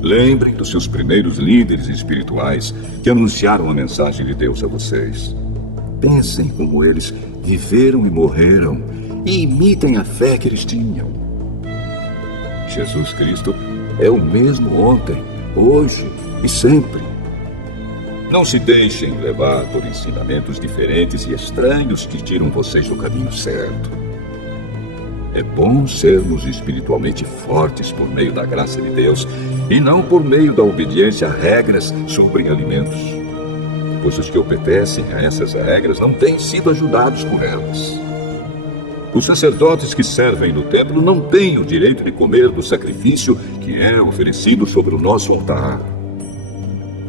Lembrem dos seus primeiros líderes espirituais que anunciaram a mensagem de Deus a vocês. Pensem como eles viveram e morreram e imitem a fé que eles tinham. Jesus Cristo é o mesmo ontem, hoje e sempre. Não se deixem levar por ensinamentos diferentes e estranhos que tiram vocês do caminho certo. É bom sermos espiritualmente fortes por meio da graça de Deus e não por meio da obediência a regras sobre alimentos, pois os que obedecem a essas regras não têm sido ajudados por elas. Os sacerdotes que servem no templo não têm o direito de comer do sacrifício que é oferecido sobre o nosso altar.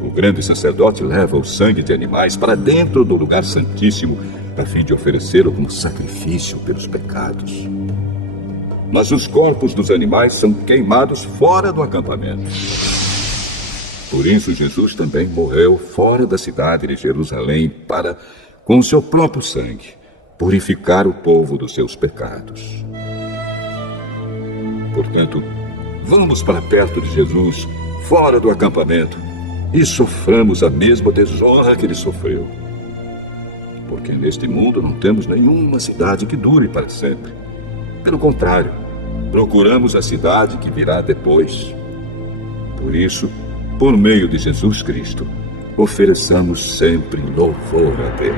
O grande sacerdote leva o sangue de animais para dentro do lugar santíssimo, a fim de oferecê-lo como sacrifício pelos pecados. Mas os corpos dos animais são queimados fora do acampamento. Por isso Jesus também morreu fora da cidade de Jerusalém para, com o seu próprio sangue, purificar o povo dos seus pecados. Portanto, vamos para perto de Jesus, fora do acampamento, e soframos a mesma desonra que ele sofreu. Porque neste mundo não temos nenhuma cidade que dure para sempre. Pelo contrário, procuramos a cidade que virá depois. Por isso, por meio de Jesus Cristo, ofereçamos sempre louvor a Deus.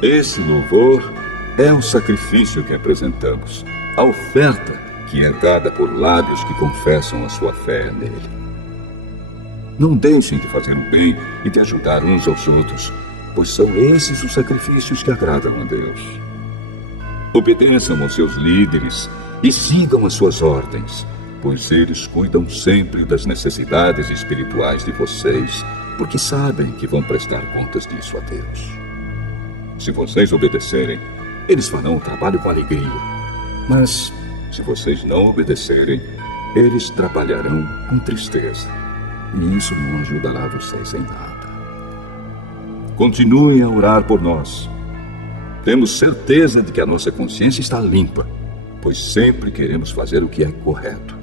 Esse louvor é o sacrifício que apresentamos, a oferta que é dada por lábios que confessam a sua fé nele. Não deixem de fazer o bem e de ajudar uns aos outros, pois são esses os sacrifícios que agradam a Deus. Obedeçam aos seus líderes e sigam as suas ordens, pois eles cuidam sempre das necessidades espirituais de vocês, porque sabem que vão prestar contas disso a Deus. Se vocês obedecerem, Eles farão o trabalho com alegria. Mas, se vocês não obedecerem, eles trabalharão com tristeza. E isso não ajudará vocês em nada. Continuem a orar por nós. Temos certeza de que a nossa consciência está limpa, pois sempre queremos fazer o que é correto.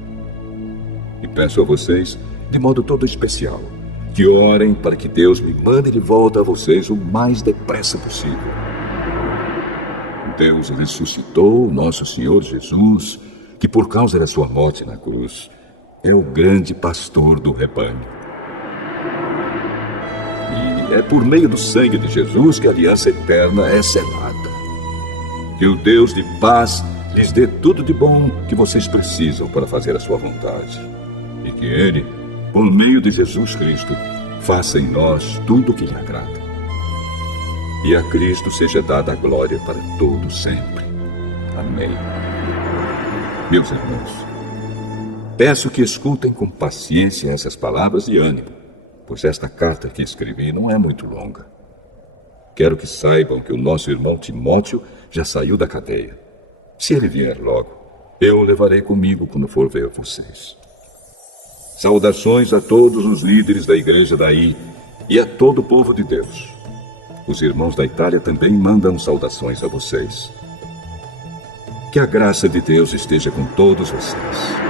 E peço a vocês, de modo todo especial, que orem para que Deus me mande de volta a vocês o mais depressa possível. Deus ressuscitou o nosso Senhor Jesus, que por causa da sua morte na cruz, é o grande pastor do rebanho. E é por meio do sangue de Jesus que a aliança eterna é selada. Que o Deus de paz lhes dê tudo de bom que vocês precisam para fazer a sua vontade. E que Ele, por meio de Jesus Cristo, faça em nós tudo o que lhe agrada. E a Cristo seja dada a glória para todo sempre. Amém. Meus irmãos, peço que escutem com paciência essas palavras de ânimo, pois esta carta que escrevi não é muito longa. Quero que saibam que o nosso irmão Timóteo já saiu da cadeia. Se ele vier logo, eu o levarei comigo quando for ver vocês. Saudações a todos os líderes da igreja daí e a todo o povo de Deus. Os irmãos da Itália também mandam saudações a vocês. Que a graça de Deus esteja com todos vocês.